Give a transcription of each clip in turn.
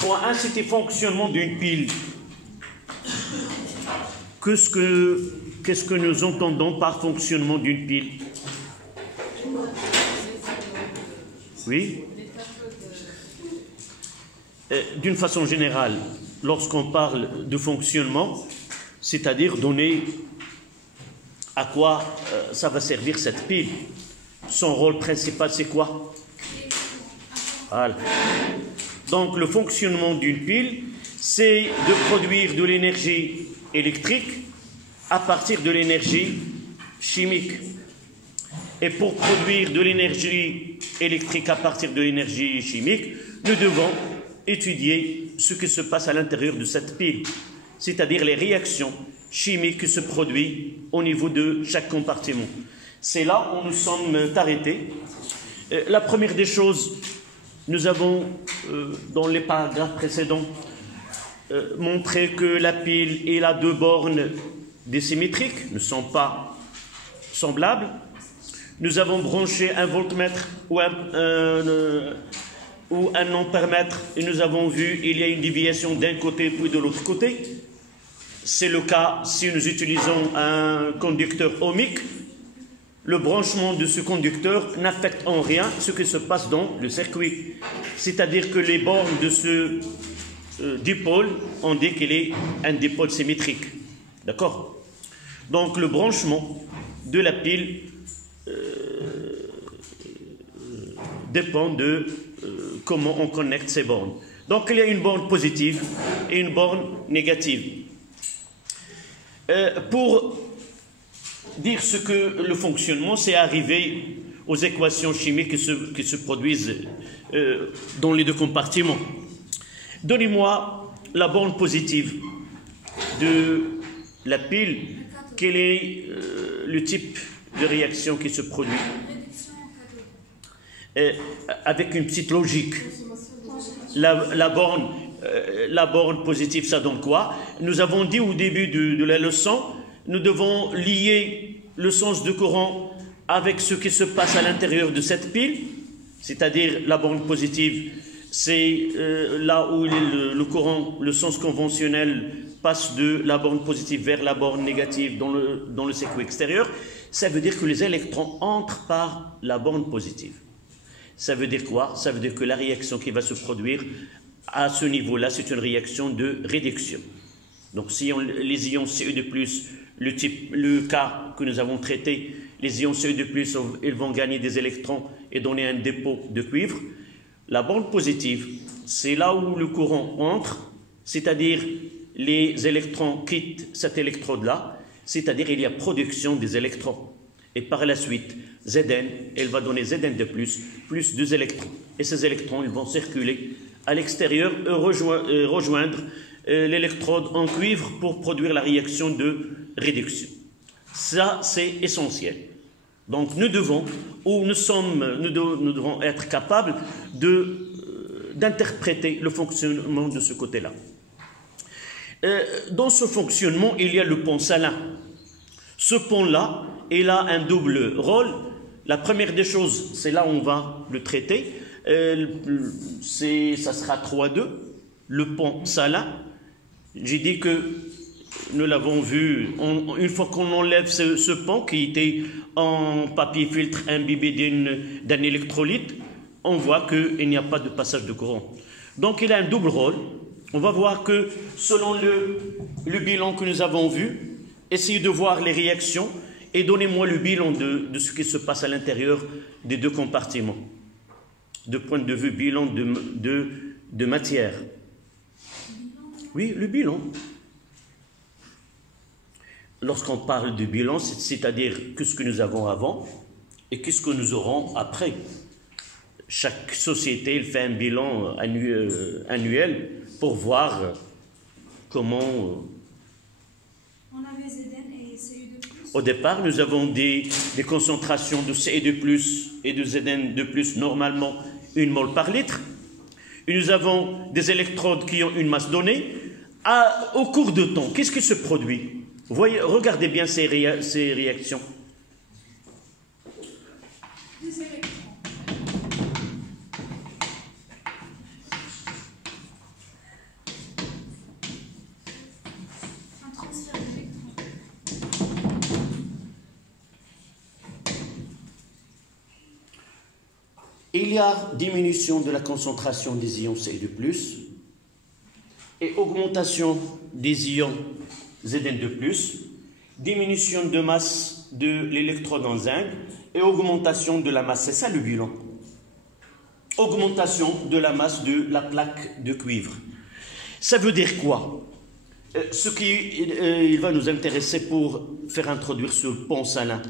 3.1, c'était fonctionnement d'une pile. Qu'est-ce que nous entendons par fonctionnement d'une pile? Oui. D'une façon générale, lorsqu'on parle de fonctionnement, c'est-à-dire donner à quoi ça va servir cette pile. Son rôle principal, c'est quoi? Voilà. Donc, le fonctionnement d'une pile, c'est de produire de l'énergie électrique à partir de l'énergie chimique. Et pour produire de l'énergie électrique à partir de l'énergie chimique, nous devons étudier ce qui se passe à l'intérieur de cette pile, c'est-à-dire les réactions chimiques qui se produisent au niveau de chaque compartiment. C'est là où nous sommes arrêtés. La première des choses, nous avons, dans les paragraphes précédents, montré que la pile et la deux bornes désymétriques ne sont pas semblables. Nous avons branché un voltmètre ou un ampèremètre et nous avons vu qu'il y a une déviation d'un côté puis de l'autre côté. C'est le cas si nous utilisons un conducteur ohmique. Le branchement de ce conducteur n'affecte en rien ce qui se passe dans le circuit. C'est-à-dire que les bornes de ce dipôle, on dit qu'il est un dipôle symétrique. D'accord? Donc le branchement de la pile dépend de comment on connecte ces bornes. Donc il y a une borne positive et une borne négative. Pour dire ce que le fonctionnement, c'est arriver aux équations chimiques qui se produisent dans les deux compartiments. Donnez-moi la borne positive de la pile. Quel est le type de réaction qui se produit? Avec une petite logique. La borne positive, ça donne quoi? Nous avons dit au début de la leçon, nous devons lier le sens du courant avec ce qui se passe à l'intérieur de cette pile, c'est-à-dire la borne positive, c'est là où le courant, le sens conventionnel passe de la borne positive vers la borne négative dans le circuit extérieur. Ça veut dire que les électrons entrent par la borne positive. Ça veut dire quoi? Ça veut dire que la réaction qui va se produire à ce niveau-là, c'est une réaction de réduction. Donc si les ions Ce2+, le cas que nous avons traité, les ions Ce2+, ils vont gagner des électrons et donner un dépôt de cuivre. La borne positive, c'est là où le courant entre, c'est-à-dire les électrons quittent cet électrode-là, c'est-à-dire il y a production des électrons. Et par la suite, Zn, elle va donner Zn2+, plus 2 électrons. Et ces électrons, ils vont circuler à l'extérieur et rejoindre l'électrode en cuivre pour produire la réaction de réduction. Ça, c'est essentiel. Donc, nous devons être capables d'interpréter le fonctionnement de ce côté-là. Dans ce fonctionnement, il y a le pont salin. Ce pont-là, il a un double rôle. La première des choses, c'est là où on va le traiter. Ça sera 3.2, le pont salin. J'ai dit que nous l'avons vu, une fois qu'on enlève ce pont qui était en papier filtre imbibé d'un électrolyte, on voit qu'il n'y a pas de passage de courant. Donc il a un double rôle. On va voir que selon le bilan que nous avons vu, essayez de voir les réactions et donnez-moi le bilan de ce qui se passe à l'intérieur des deux compartiments. De point de vue bilan de matière. Oui, le bilan. Lorsqu'on parle de bilan, c'est-à-dire qu'est-ce que nous avons avant et qu'est-ce que nous aurons après. Chaque société elle fait un bilan annuel pour voir comment... On avait Zn et Ce2+. Au départ, nous avons des concentrations de Ce2+, et de Zn2+, normalement 1 mol par litre. Et nous avons des électrodes qui ont une masse donnée. Au cours de temps, qu'est-ce qui se produit? Voyez, regardez bien ces réactions. Des électrons. il y a diminution de la concentration des ions Ce2+, et augmentation des ions Zn2+, diminution de masse de l'électrode en zinc et augmentation de la masse. C'est ça le bilan. Augmentation de la masse de la plaque de cuivre. Ça veut dire quoi? Ce qui il va nous intéresser pour faire introduire ce pont salin.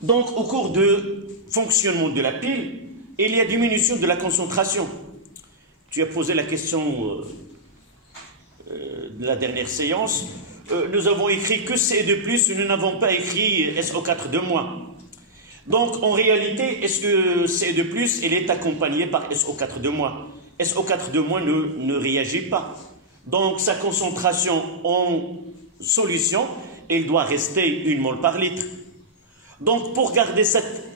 Donc, au cours de fonctionnement de la pile, il y a diminution de la concentration. Tu as posé la question de la dernière séance. Nous avons écrit que Ce2+, nous n'avons pas écrit SO4 2-. Donc, en réalité, est-ce que Ce2+, il est accompagné par SO4 2-. SO4 2- ne réagit pas. Donc, sa concentration en solution, elle doit rester 1 mol par litre. Donc, pour garder cet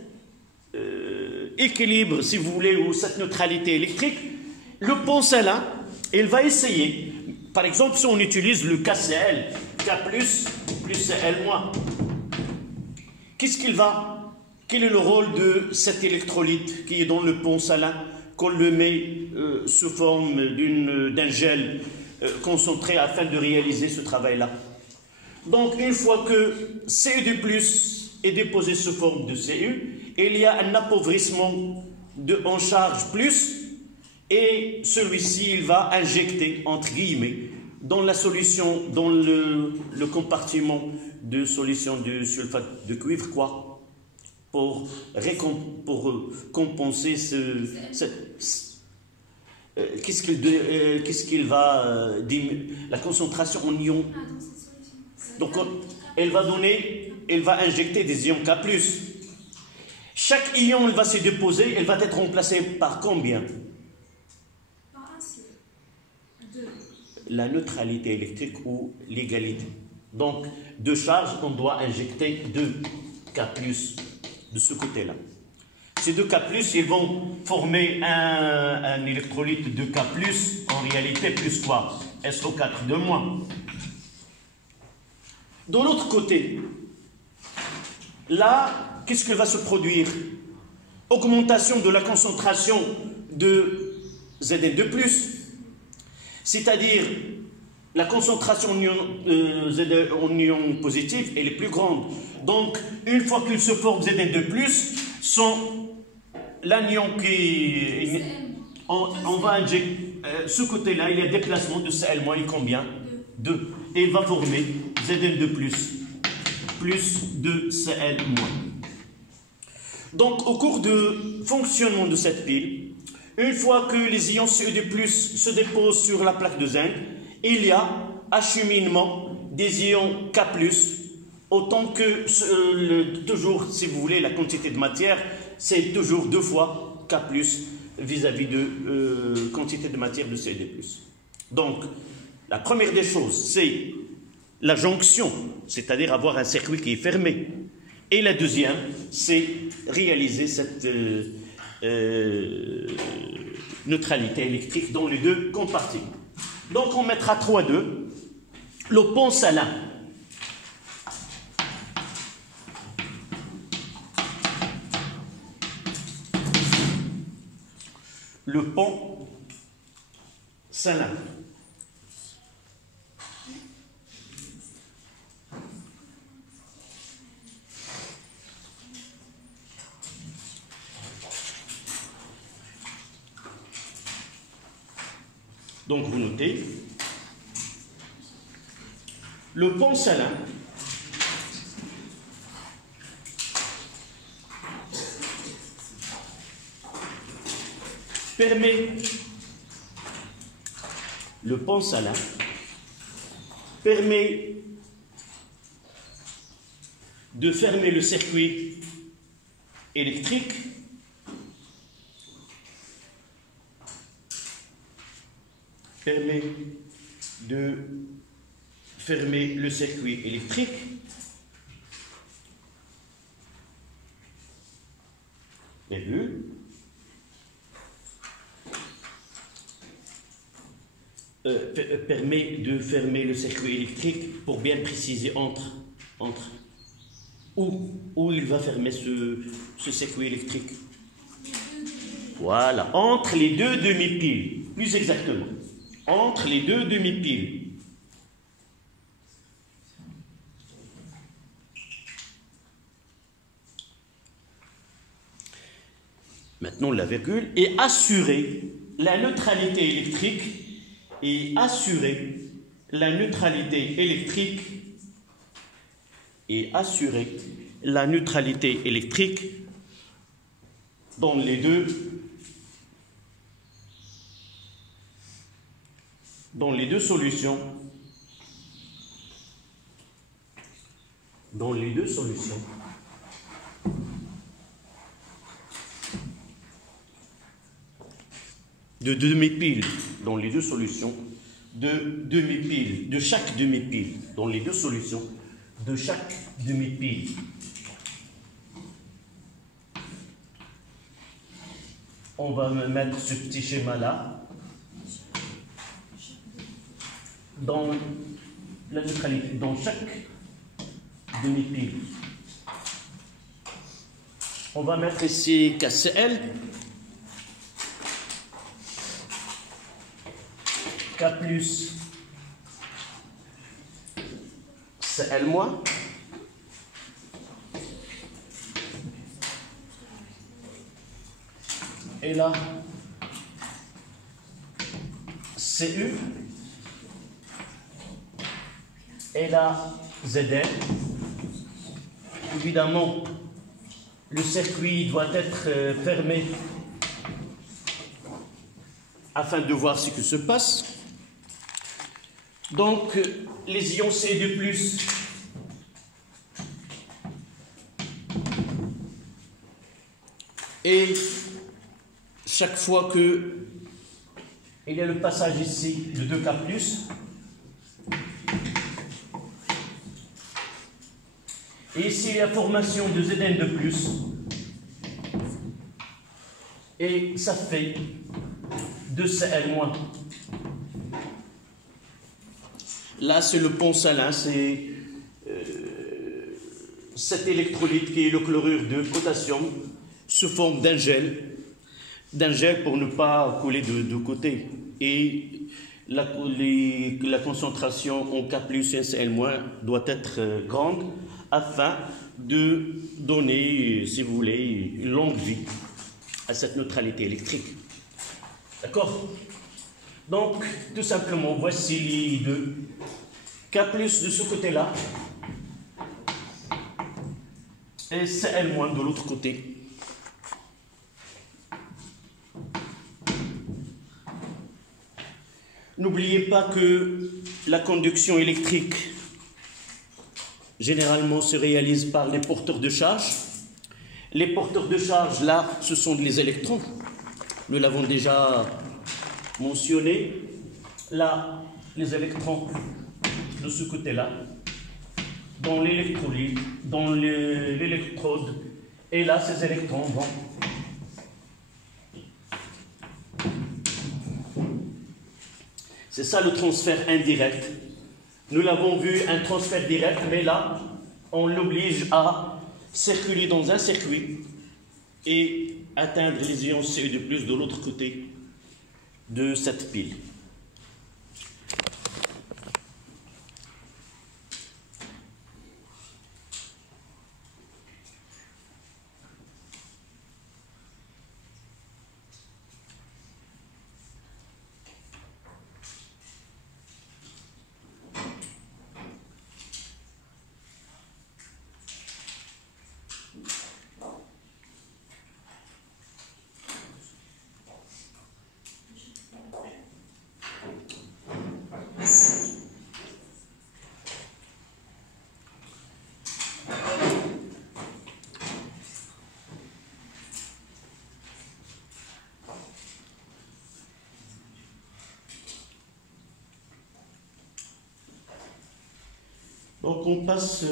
équilibre, si vous voulez, ou cette neutralité électrique, le pont salin, il va essayer. Par exemple, si on utilise le KCl, K+, plus Cl-. Qu'est-ce qu'il va? Quel est le rôle de cet électrolyte qui est dans le pont salin, qu'on le met sous forme d'un gel concentré afin de réaliser ce travail-là? Donc, une fois que Ce2+, est déposé sous forme de Cu, il y a un appauvrissement en charge plus, et celui-ci, il va injecter, entre guillemets, dans la solution, dans le compartiment de solution de sulfate de cuivre, quoi, pour compenser qu'est-ce qu'il va diminuer la concentration en ions. Donc, elle va injecter des ions K+. Chaque ion, elle va se déposer, elle va être remplacée par combien? La neutralité électrique ou l'égalité. Donc, de charge, on doit injecter 2 K+, de ce côté-là. Ces 2 K+, ils vont former un électrolyte de K+, en réalité, plus quoi? SO4 2-. De l'autre côté, là, qu'est-ce qui va se produire? Augmentation de la concentration de Zn2+, c'est-à-dire la concentration en ion positif, elle est plus grande. Donc, une fois qu'il se forme Zn2+, l'anion qui... On va injecter... ce côté-là, il y a déplacement de Cl-, il combien? 2. Et il va former Zn2+, plus 2Cl-. Donc, au cours de fonctionnement de cette pile, une fois que les ions Ce2+, se déposent sur la plaque de zinc, il y a acheminement des ions K+, autant que, toujours, si vous voulez, la quantité de matière, c'est toujours 2 fois K+, vis-à-vis de quantité de matière de Ce2+. Donc, la première des choses, c'est la jonction, c'est-à-dire avoir un circuit qui est fermé. Et la deuxième, c'est réaliser cette neutralité électrique dans les 2 compartiments. Donc, on mettra 3,2. Le pont salin. Le pont salin. Donc, vous notez, le pont salin permet de fermer le circuit électrique et permet de fermer le circuit électrique, pour bien préciser, entre où il va fermer ce circuit électrique. Voilà, entre les deux demi-piles, plus exactement. Entre les deux demi-piles. Maintenant, la virgule est assurer la neutralité électrique et assurer la neutralité électrique et assurer la neutralité électrique dans les deux solutions. Dans les deux solutions. De demi-pile dans les deux solutions, de demi-pile, de chaque demi-pile dans les deux solutions, de chaque demi-pile. On va mettre ce petit schéma-là dans la neutralité, dans chaque demi-pile. On va mettre ici KCL. K plus CL moins et là CU et là ZL. Évidemment, le circuit doit être fermé afin de voir ce qui se passe. Donc, les ions Ce2+, et chaque fois que il y a le passage ici de 2K+, et ici il y a la formation de Zn2+, et ça fait 2Cl-. Là, c'est le pont salin, c'est cet électrolyte qui est le chlorure de potassium sous forme d'un gel pour ne pas couler de côté. Et la concentration en K plus et Cl- doit être grande afin de donner, si vous voulez, une longue vie à cette neutralité électrique. D'accord? Donc, tout simplement, voici les deux. K plus de ce côté-là et Cl- de l'autre côté. N'oubliez pas que la conduction électrique généralement se réalise par les porteurs de charge. Les porteurs de charge, là, ce sont les électrons. Nous l'avons déjà mentionné. Là, les électrons de ce côté-là, dans l'électrolyte, dans l'électrode, et là, ces électrons vont. C'est ça le transfert indirect. Nous l'avons vu, un transfert direct, mais là, on l'oblige à circuler dans un circuit et atteindre les ions Ce2+ de l'autre côté de cette pile. Donc on passe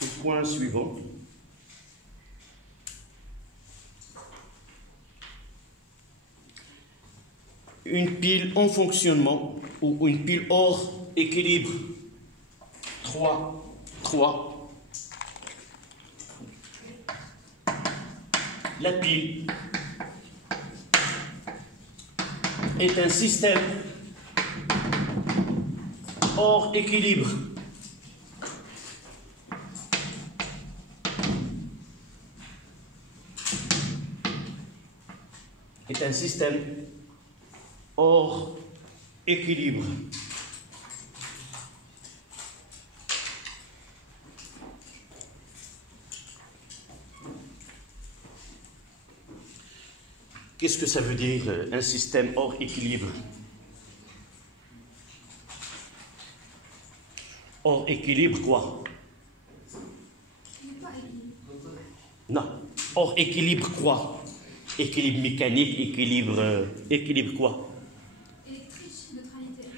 au point suivant. Une pile en fonctionnement ou une pile hors équilibre 3, 3. La pile est un système hors équilibre. Est un système hors équilibre. Qu'est-ce que ça veut dire, un système hors équilibre? Hors équilibre, quoi? Non. Hors équilibre, quoi? Équilibre mécanique, équilibre quoi? Électrique, neutralité.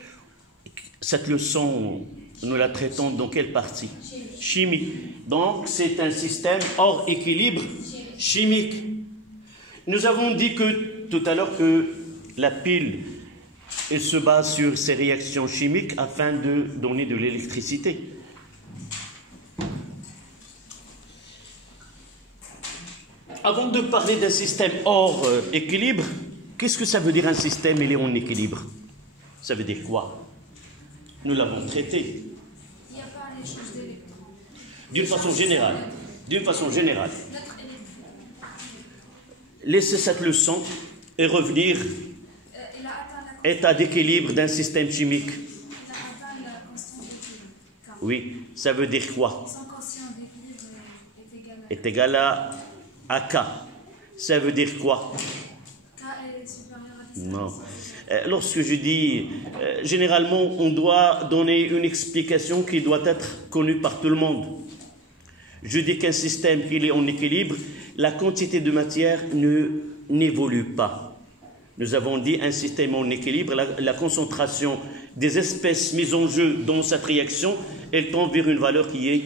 Cette leçon, nous la traitons dans quelle partie? Chimie. Donc, c'est un système hors équilibre chimique. Nous avons dit tout à l'heure que la pile, elle se base sur ces réactions chimiques afin de donner de l'électricité. Avant de parler d'un système hors équilibre, qu'est-ce que ça veut dire un système il est en équilibre? Ça veut dire quoi? Nous l'avons traité. Il n'y a pas l'échange d'électrons. D'une façon générale. D'une façon générale. Laissez cette leçon et revenir état d'équilibre d'un système chimique. Il a atteint la constante d'équilibre. Oui, ça veut dire quoi? Son quotient d'équilibre est égal à K. Ça veut dire quoi? K est supérieur à 10. Non. Lorsque je dis, généralement, on doit donner une explication qui doit être connue par tout le monde. Je dis qu'un système qui est en équilibre, la quantité de matière n'évolue pas. Nous avons dit un système en équilibre, la concentration des espèces mises en jeu dans cette réaction, elle tend vers une valeur qui est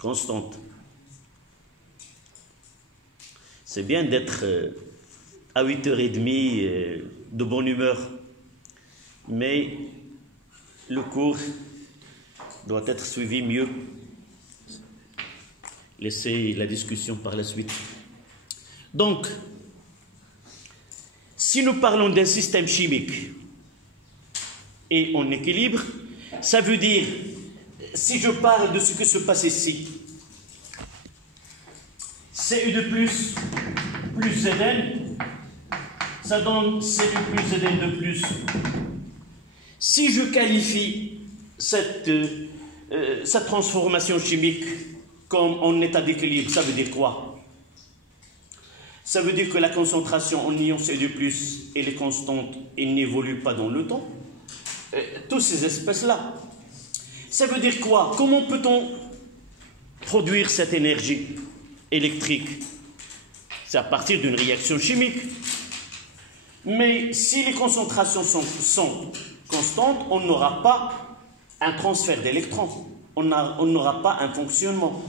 constante. C'est bien d'être à 8h30 de bonne humeur, mais le cours doit être suivi mieux. Laissez la discussion par la suite. Donc, si nous parlons d'un système chimique et en équilibre, ça veut dire, si je parle de ce qui se passe ici, Cu de plus Zn, ça donne Cu plus Zn de plus. Si je qualifie cette transformation chimique comme en état d'équilibre, ça veut dire quoi? Ça veut dire que la concentration en ion Cu2+, elle est constante et n'évolue pas dans le temps. Toutes ces espèces-là. Ça veut dire quoi? Comment peut-on produire cette énergie électrique? C'est à partir d'une réaction chimique. Mais si les concentrations sont constantes, on n'aura pas un transfert d'électrons. On n'aura pas un fonctionnement.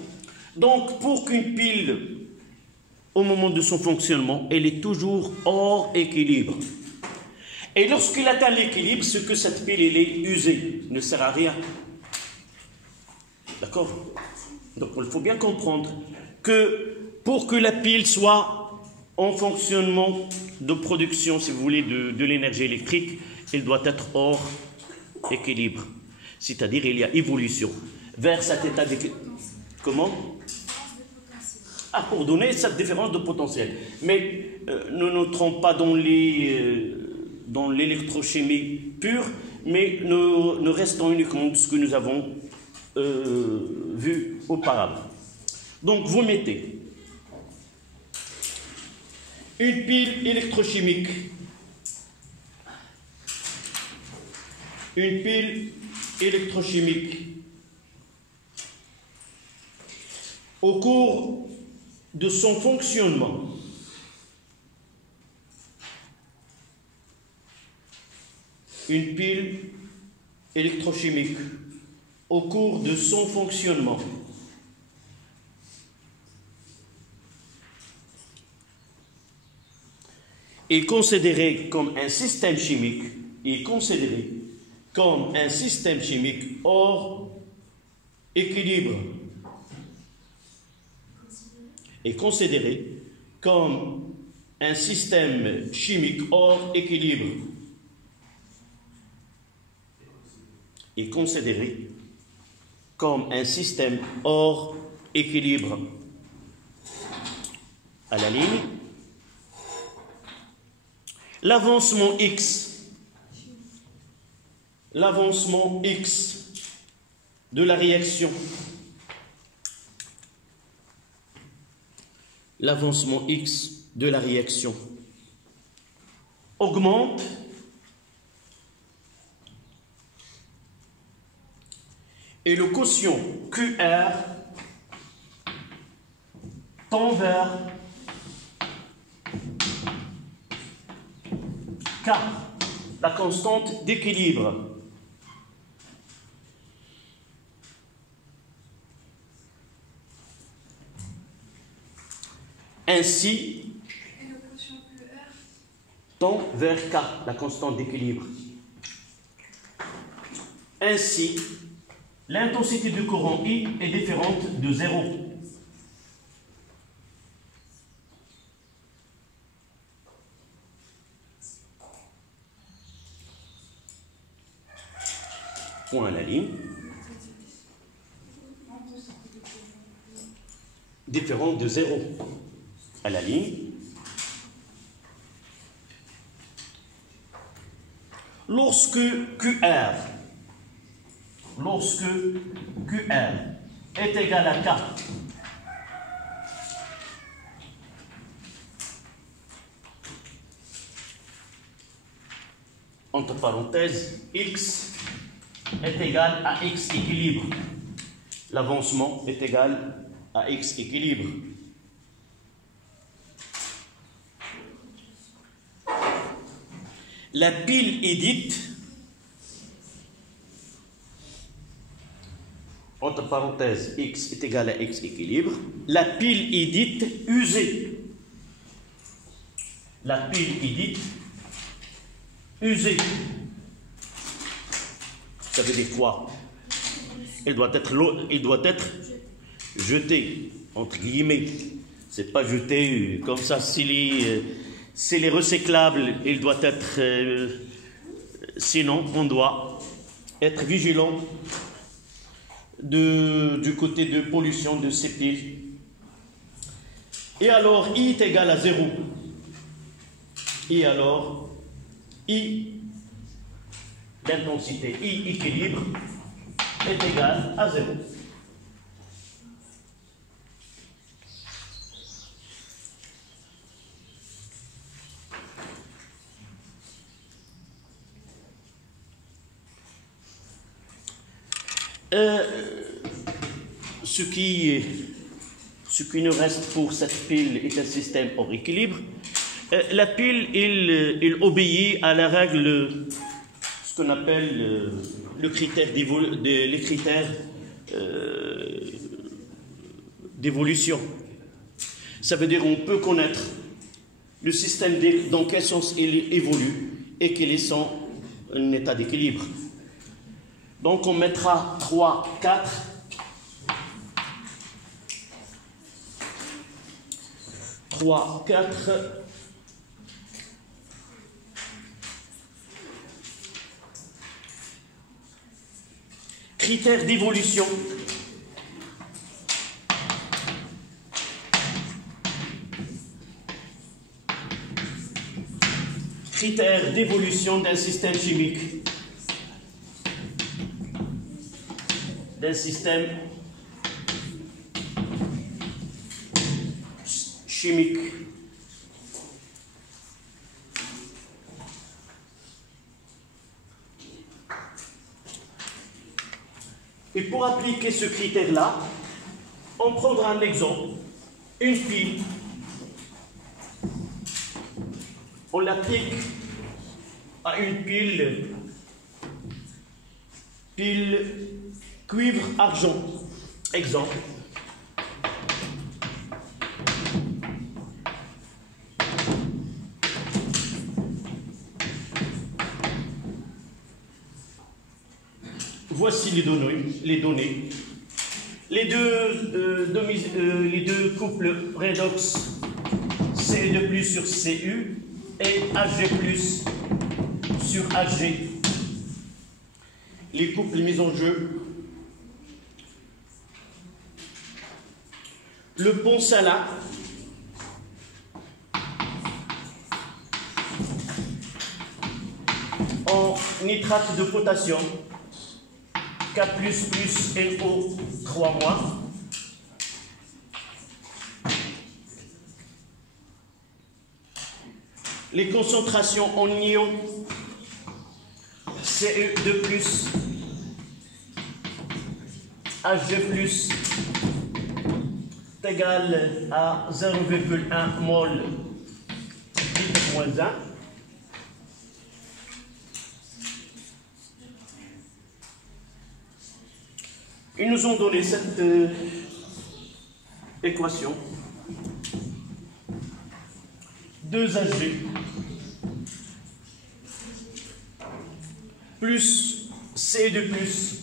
Donc, pour qu'une pile, au moment de son fonctionnement, elle est toujours hors équilibre. Et lorsqu'il atteint l'équilibre, ce que cette pile elle est usée, ne sert à rien. D'accord? Donc, il faut bien comprendre que pour que la pile soit en fonctionnement de production, si vous voulez, de l'énergie électrique, elle doit être hors équilibre. C'est-à-dire, il y a évolution vers cet état d'équilibre. Comment? Ah, pour donner cette différence de potentiel. Mais nous n'entrons pas dans l'électrochimie pure, mais nous restons uniquement de ce que nous avons vu auparavant. Donc, vous mettez une pile électrochimique. Une pile électrochimique. Au cours de son fonctionnement, une pile électrochimique, au cours de son fonctionnement, est considéré comme un système chimique, hors équilibre. est considéré comme un système chimique hors équilibre. Est considéré comme un système hors équilibre. À la ligne, l'avancement X de la réaction, l'avancement X de la réaction augmente et le quotient QR tend vers K, la constante d'équilibre. Ainsi, tend vers K, la constante d'équilibre. Ainsi, l'intensité du courant I est différente de 0. Point à la ligne. Différente de 0. À la ligne. Lorsque QR est égal à K, entre parenthèses, X est égal à X équilibre. L'avancement est égal à X équilibre. La pile est dite, entre parenthèses, X est égal à X équilibre. La pile est dite usée. La pile est dite usée. Ça veut dire quoi? Il doit être jeté, entre guillemets. C'est pas jeté comme ça. S'il est recyclable, il doit être... sinon, on doit être vigilant du côté de pollution de ces piles. Et alors, I est égal à 0. Et alors, I, l'intensité I équilibre, est égal à 0. Ce qui nous reste pour cette pile est un système hors équilibre. La pile, il obéit à la règle, ce qu'on appelle les critères d'évolution. Ça veut dire qu'on peut connaître le système dans quel sens il évolue et qu'il est en état d'équilibre. Donc on mettra 3, 4. 3, 4. Critères d'évolution. Critères d'évolution d'un système chimique. D'un système chimique. Et pour appliquer ce critère-là, on prendra un exemple, une pile. On l'applique à une pile cuivre-argent. Exemple. Voici les données. les deux couples redox CE2+ sur CU et HG+ sur HG. Les couples mis en jeu. Le pont Sala en nitrate de potassium K++ NO 3 mois. Les concentrations en ion CE2+, Hg+, est égal à 0,1 mol litre moins 1. Ils nous ont donné cette équation. 2Hg plus Ce2+,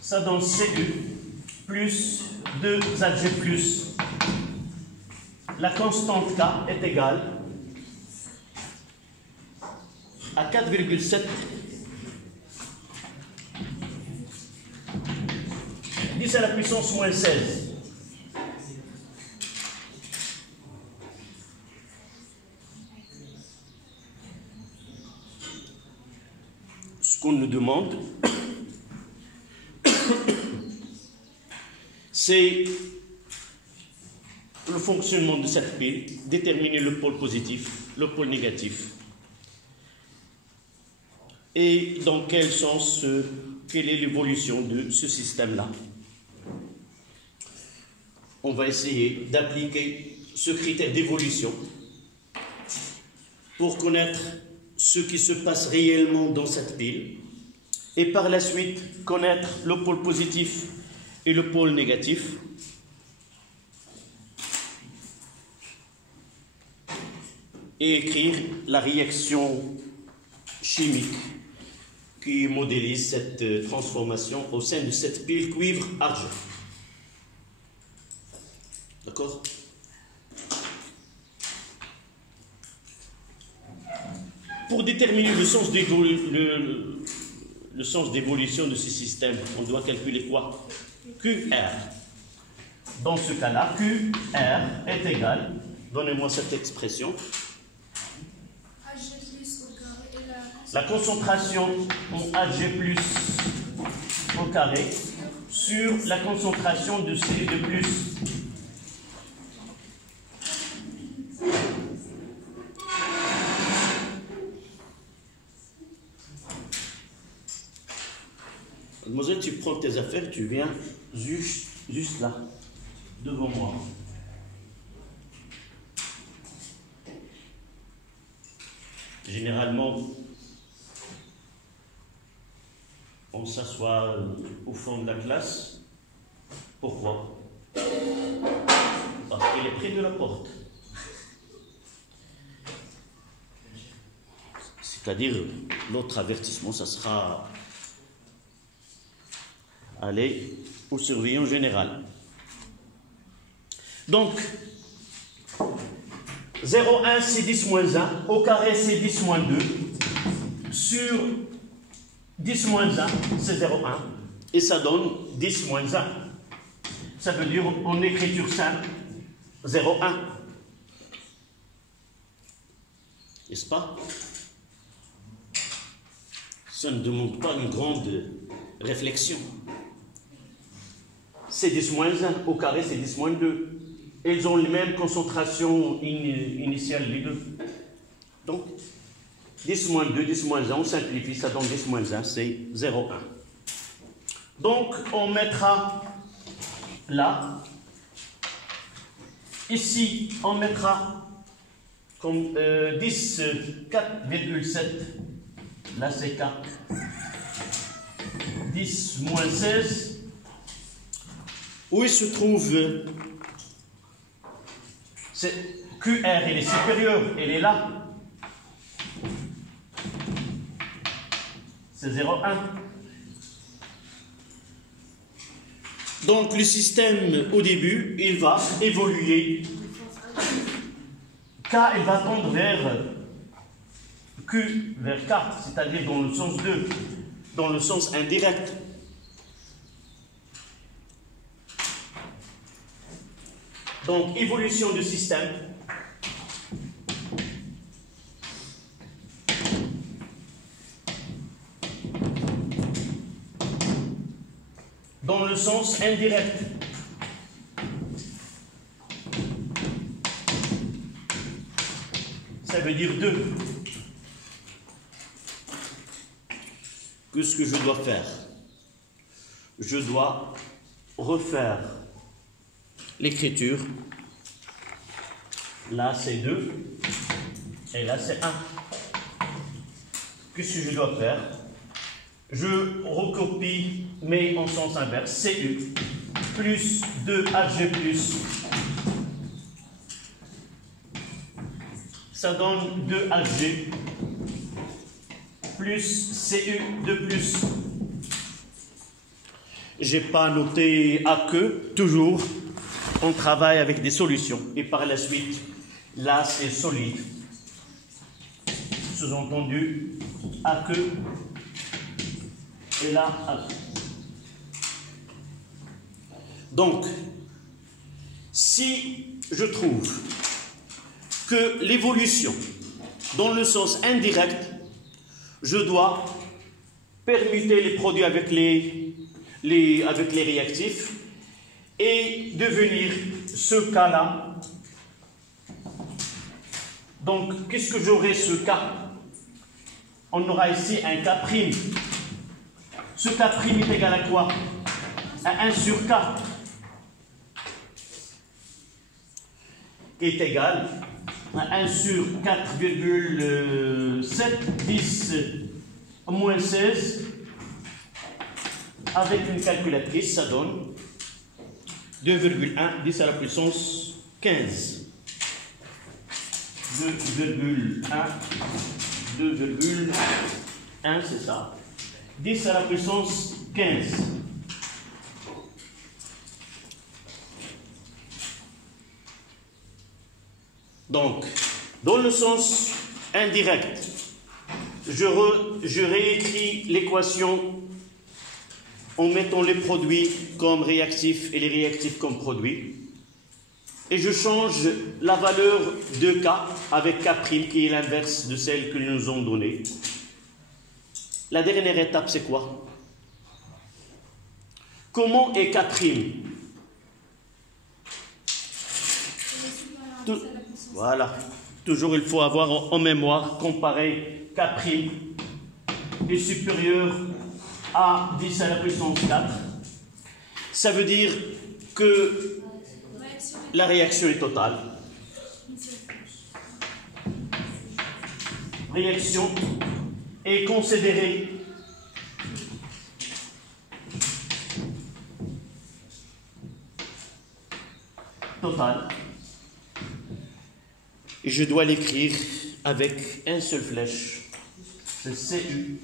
ça donne Cu plus 2Hg+. La constante K est égale à 4,7 10 à la puissance moins 16. Ce qu'on nous demande, c'est le fonctionnement de cette pile, déterminer le pôle positif, le pôle négatif, et dans quel sens, quelle est l'évolution de ce système-là. On va essayer d'appliquer ce critère d'évolution pour connaître ce qui se passe réellement dans cette pile et par la suite connaître le pôle positif et le pôle négatif. Et écrire la réaction chimique qui modélise cette transformation au sein de cette pile cuivre-argent. D'accord? Pour déterminer le sens d'évolution de ce système, on doit calculer quoi? QR. Dans ce cas-là, QR est égal, donnez-moi cette expression, la concentration en Hg+ au carré sur la concentration de Ce2+. Mademoiselle, tu prends tes affaires, tu viens juste là, devant moi. Généralement, on s'assoit au fond de la classe. Pourquoi? Parce qu'il est près de la porte. C'est-à-dire, l'autre avertissement, ça sera aller au surveillant général. Donc, 0,1 c'est 10-1, au carré c'est 10-2, sur 10-1 c'est 0,1, et ça donne 10-1. Ça veut dire en écriture simple 0,1. N'est-ce pas? Ça ne demande pas une grande réflexion. C'est 10-1, au carré c'est 10-2. Ils ont les mêmes concentrations initiales, les deux. Donc, 10-2, 10-1, on simplifie, ça donne 10-1, c'est 0,1. Donc, on mettra là. Ici, on mettra comme 10, 4,7. Là, c'est 4. 10 moins 16. Où il se trouve QR, elle est supérieure, elle est là. C'est 0,1. Donc le système, au début, il va évoluer. K, il va tendre vers Q, vers K, c'est-à-dire dans le sens 2, dans le sens indirect. Donc, évolution du système. Dans le sens indirect. Ça veut dire 2. Qu'est-ce que je dois faire? Je dois refaire l'écriture. Là, c'est 2. Et là, c'est 1. Qu'est-ce que je dois faire? Je recopie, mais en sens inverse. CU plus 2HG plus. Ça donne 2HG plus CU de plus. Je n'ai pas noté à que, toujours, on travaille avec des solutions. Et par la suite, là, c'est solide. Sous-entendu, à que, et là, à que. Donc, si je trouve que l'évolution, dans le sens indirect, je dois permuter les produits avec les réactifs et devenir ce cas-là. Donc, qu'est-ce que j'aurai ce cas? On aura ici un K'. Ce K' est égal à quoi? À 1 sur K. Qui est égal à 1 sur 4,7, 10 moins 16. Avec une calculatrice, ça donne 2,1, 10 à la puissance 15. 2,1, c'est ça. 10 à la puissance 15. Donc, dans le sens indirect, je réécris l'équation en mettant les produits comme réactifs et les réactifs comme produits. Et je change la valeur de K avec K' qui est l'inverse de celle que nous ont donnée. La dernière étape, c'est quoi? Comment est K'? Voilà. Toujours, il faut avoir en mémoire, comparer K' est supérieur à 10 à la puissance 4. Ça veut dire que la réaction est totale. Réaction est considérée totale. Et je dois l'écrire avec une seule flèche. C'est CU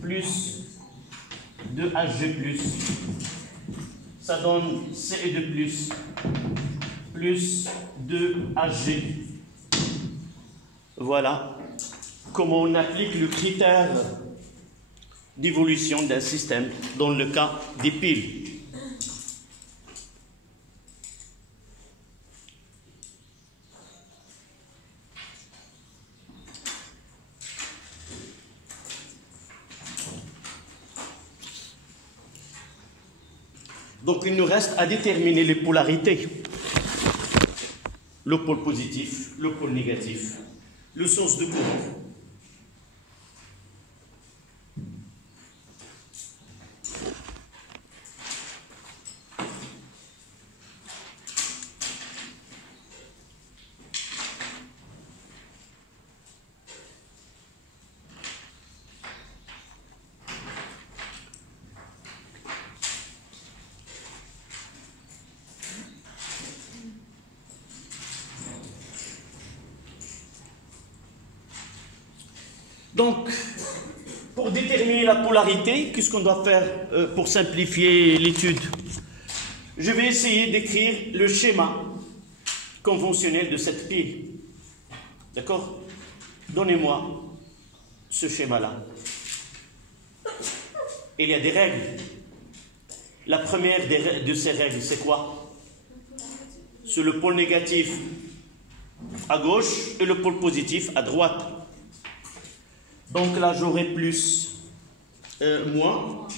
plus 2HG plus. Ça donne CE de plus 2HG. Voilà comment on applique le critère d'évolution d'un système dans le cas des piles. Donc il nous reste à déterminer les polarités. Le pôle positif, le pôle négatif, le sens de courant. Donc, pour déterminer la polarité, qu'est-ce qu'on doit faire pour simplifier l'étude? Je vais essayer d'écrire le schéma conventionnel de cette pile. D'accord? Donnez-moi ce schéma-là. Il y a des règles. La première de ces règles, c'est quoi? C'est le pôle négatif à gauche et le pôle positif à droite. Donc là, j'aurai plus moins.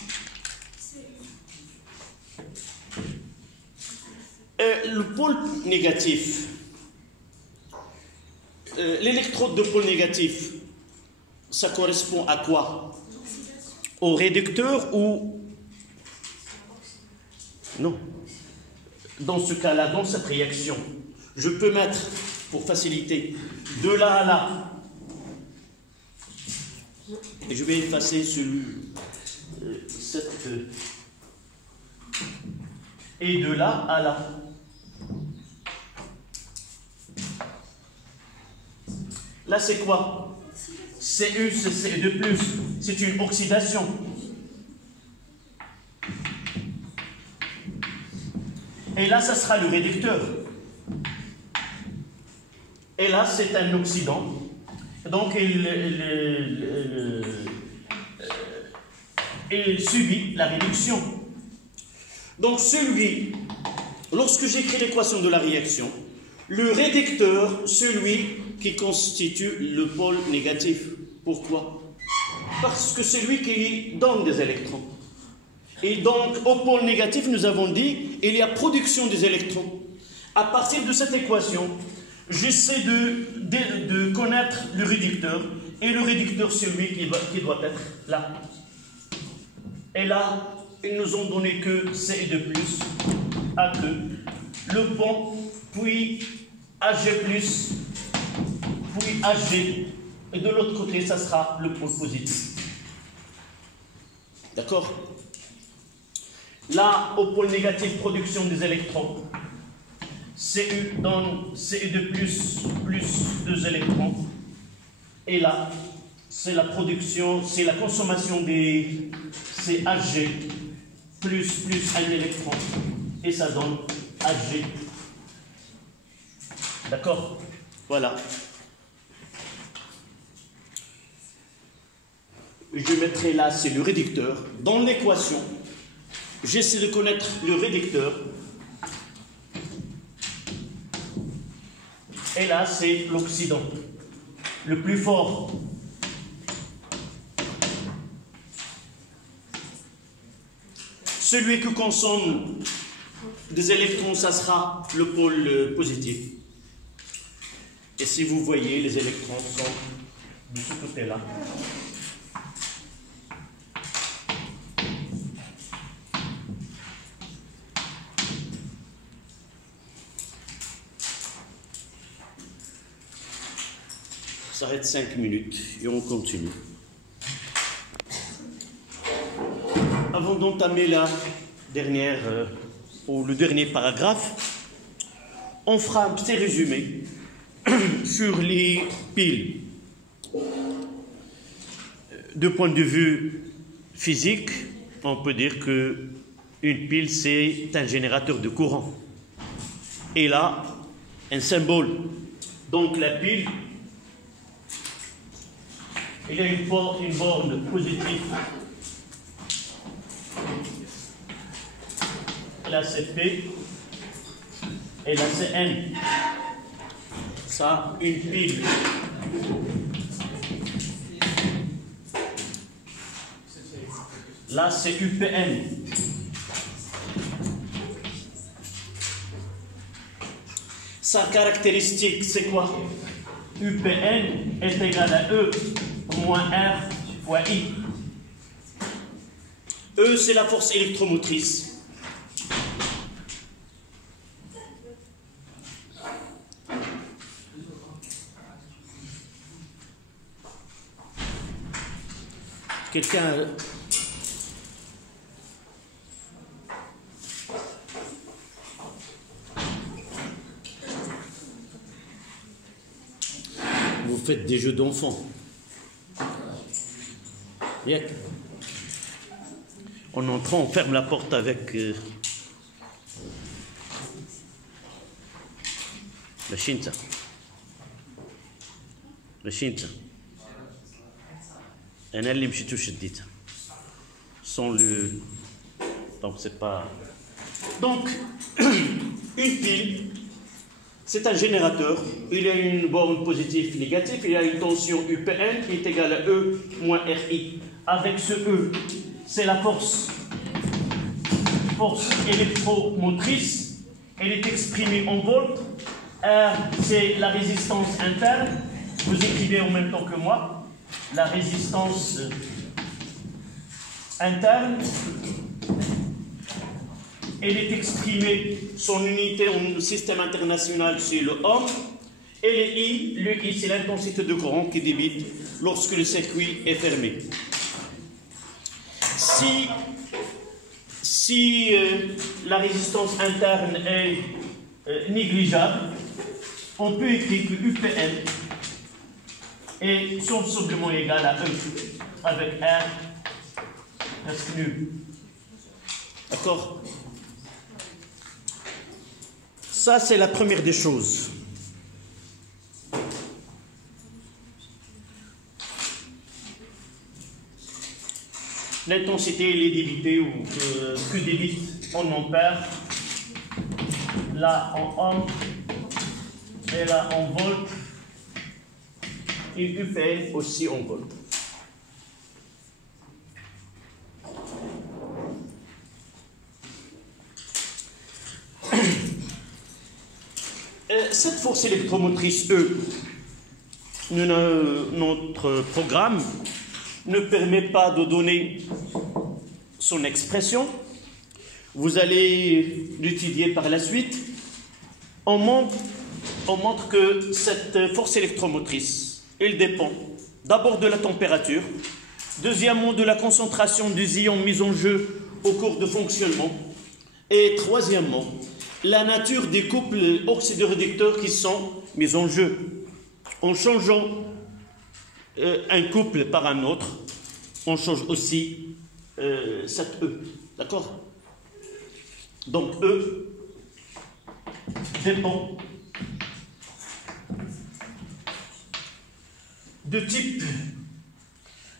Le pôle négatif, l'électrode de pôle négatif, ça correspond à quoi? Au réducteur ou... Non. Dans ce cas-là, dans cette réaction, je peux mettre, pour faciliter, de là à là. Et je vais effacer cette... et de là à là. Là, c'est quoi? Cu, c'est Ce2+, c'est une oxydation. Et là, ça sera le réducteur. Et là, c'est un oxydant. Donc, il subit la réduction. Donc, lorsque j'écris l'équation de la réaction, le réducteur, celui qui constitue le pôle négatif. Pourquoi? Parce que c'est lui qui donne des électrons. Et donc, au pôle négatif, nous avons dit, il y a production des électrons. À partir de cette équation, j'essaie de connaître le réducteur. Et le réducteur, c'est lui qui doit être là. Et là, ils nous ont donné que Ce2+, A2, le pont, puis Ag+, puis Ag. Et de l'autre côté, ça sera le pôle positif. D'accord? Là, au pôle négatif, production des électrons. Cu donne Ce2+, plus 2 électrons. Et là, c'est la production, c'est la consommation des Ag, plus 1 électron. Et ça donne Ag. D'accord? Voilà. Je mettrai là, c'est le réducteur. Dans l'équation, j'essaie de connaître le réducteur. Et là, c'est l'oxydant, le plus fort. Celui qui consomme des électrons, ça sera le pôle positif. Et si vous voyez, les électrons sont de ce côté-là. Ça s'arrête 5 minutes et on continue. Avant d'entamer la dernière ou le dernier paragraphe, on fera un petit résumé sur les piles. De point de vue physique, on peut dire que une pile c'est un générateur de courant. Et là, un symbole. Donc la pile, il y a une borne positive. Là c'est P et là c'est N. Ça, une pile. Là c'est UPN. Sa caractéristique c'est quoi? UPN est égal à E moins R fois I. E c'est la force électromotrice. Quelqu'un... Vous faites des jeux d'enfants. Yak. En entrant, on ferme la porte avec la chinta. La chinta. Un alim chitou chiddita. Sans le. Donc, c'est pas. Donc, une pile, c'est un générateur. Il y a une borne positive négative. Il y a une tension UPN qui est égale à E moins RI. Avec ce E, c'est la force électromotrice. Elle est exprimée en volts. R, c'est la résistance interne. Vous écrivez en même temps que moi. La résistance interne. Elle est exprimée, son unité en système international, c'est le ohm. Et le I, c'est l'intensité de courant qui débite lorsque le circuit est fermé. Si la résistance interne est négligeable, on peut écrire que UPN est sensiblement égal à E avec R presque nul. D'accord? Ça, c'est la première des choses. L'intensité, elle est débitée ou que débite en ampères, là en ohm, et là en volts, et UPN aussi en volts. Cette force électromotrice E, notre programme ne permet pas de donner son expression. Vous allez l'étudier par la suite. On montre que cette force électromotrice, elle dépend d'abord de la température, deuxièmement de la concentration des ions mis en jeu au cours de fonctionnement, et troisièmement, la nature des couples oxydoréducteurs qui sont mis en jeu. En changeant un couple par un autre, on change aussi cette E. D'accord? Donc E dépend de type,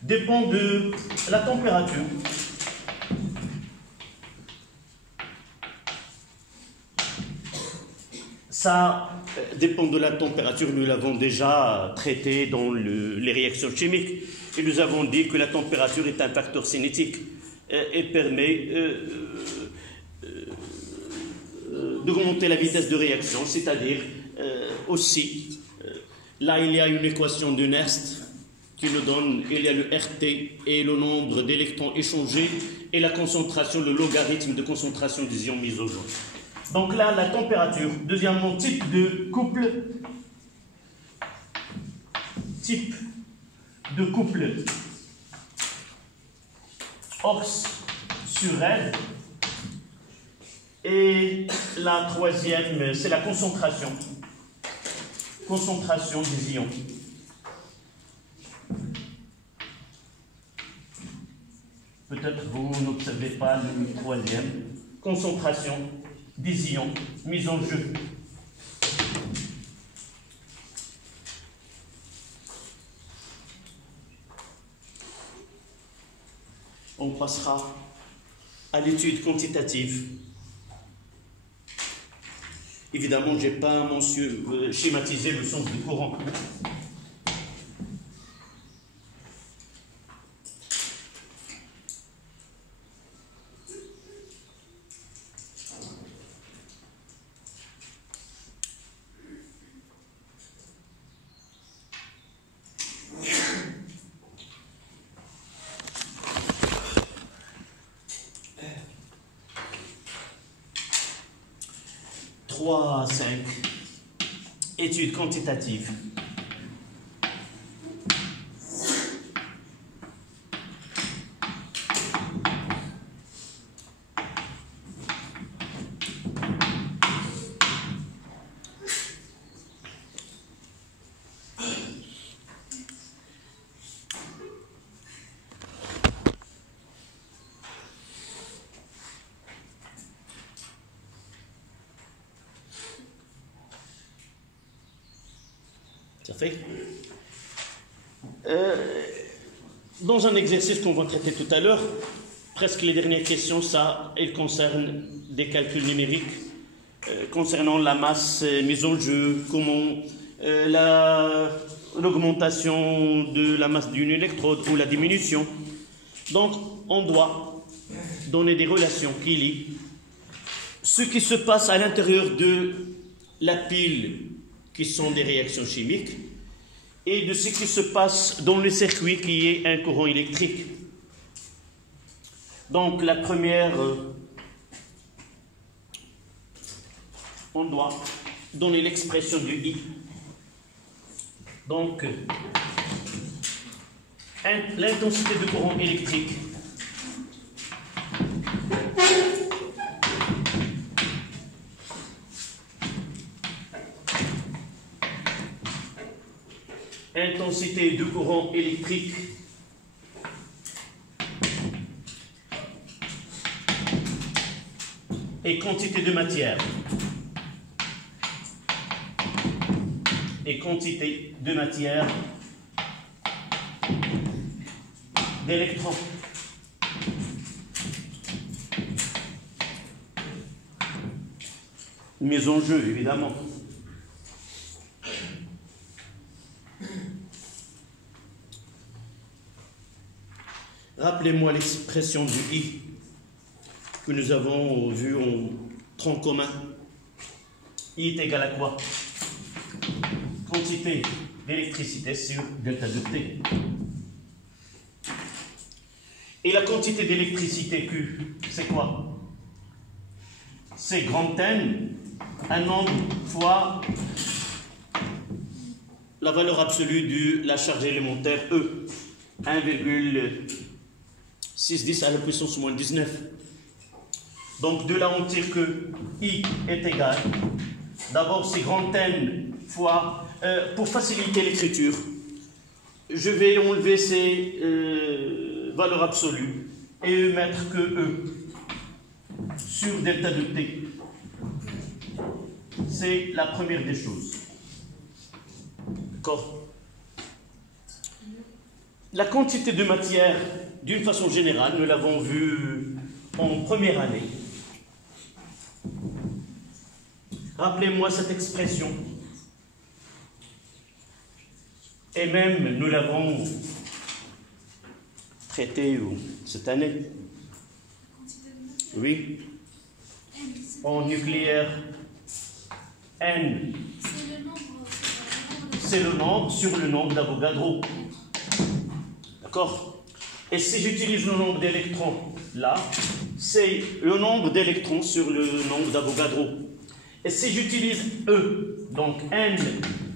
dépend de la température. Ça dépend de la température, nous l'avons déjà traité dans les réactions chimiques. Et nous avons dit que la température est un facteur cinétique et permet d'augmenter la vitesse de réaction, c'est-à-dire aussi, là il y a une équation de Nernst qui nous donne, il y a le RT et le nombre d'électrons échangés et la concentration, le logarithme de concentration des ions mis au jeu. Donc là, la température. Deuxièmement, type de couple. Type de couple. Ox sur L. Et la troisième, c'est la concentration. Concentration des ions. Peut-être vous n'observez pas le troisième. Concentration des ions mis en jeu. On passera à l'étude quantitative. Évidemment, je n'ai pas schématisé le sens du courant. Étude quantitative. Ça fait dans un exercice qu'on va traiter tout à l'heure, presque les dernières questions, ça, elles concernent des calculs numériques concernant la masse mise en jeu, comment l'augmentation de la masse d'une électrode ou la diminution. Donc, on doit donner des relations qui lient ce qui se passe à l'intérieur de la pile, qui sont des réactions chimiques, et de ce qui se passe dans le circuit, qui est un courant électrique. Donc, la première, on doit donner l'expression du I. Donc, l'intensité du courant électrique et quantité de matière d'électrons. Mise en jeu, évidemment. Rappelez-moi l'expression du I que nous avons vue en tronc commun. I est égal à quoi? Quantité d'électricité sur delta de T. Et la quantité d'électricité Q, c'est quoi? C'est grand N, un nombre fois la valeur absolue de la charge élémentaire E, 1,610 à la puissance moins 19. Donc de là on tire que I est égal, d'abord c'est grand N fois, pour faciliter l'écriture, je vais enlever ces valeurs absolues et mettre que E sur delta de T. C'est la première des choses. D'accord? La quantité de matière, d'une façon générale, nous l'avons vu en première année. Rappelez-moi cette expression. Et même, nous l'avons traité cette année. Oui. En nucléaire, N, c'est le nombre sur le nombre d'Avogadro. D'accord? Et si j'utilise le nombre d'électrons, là, c'est le nombre d'électrons sur le nombre d'Avogadro. Et si j'utilise E, donc N,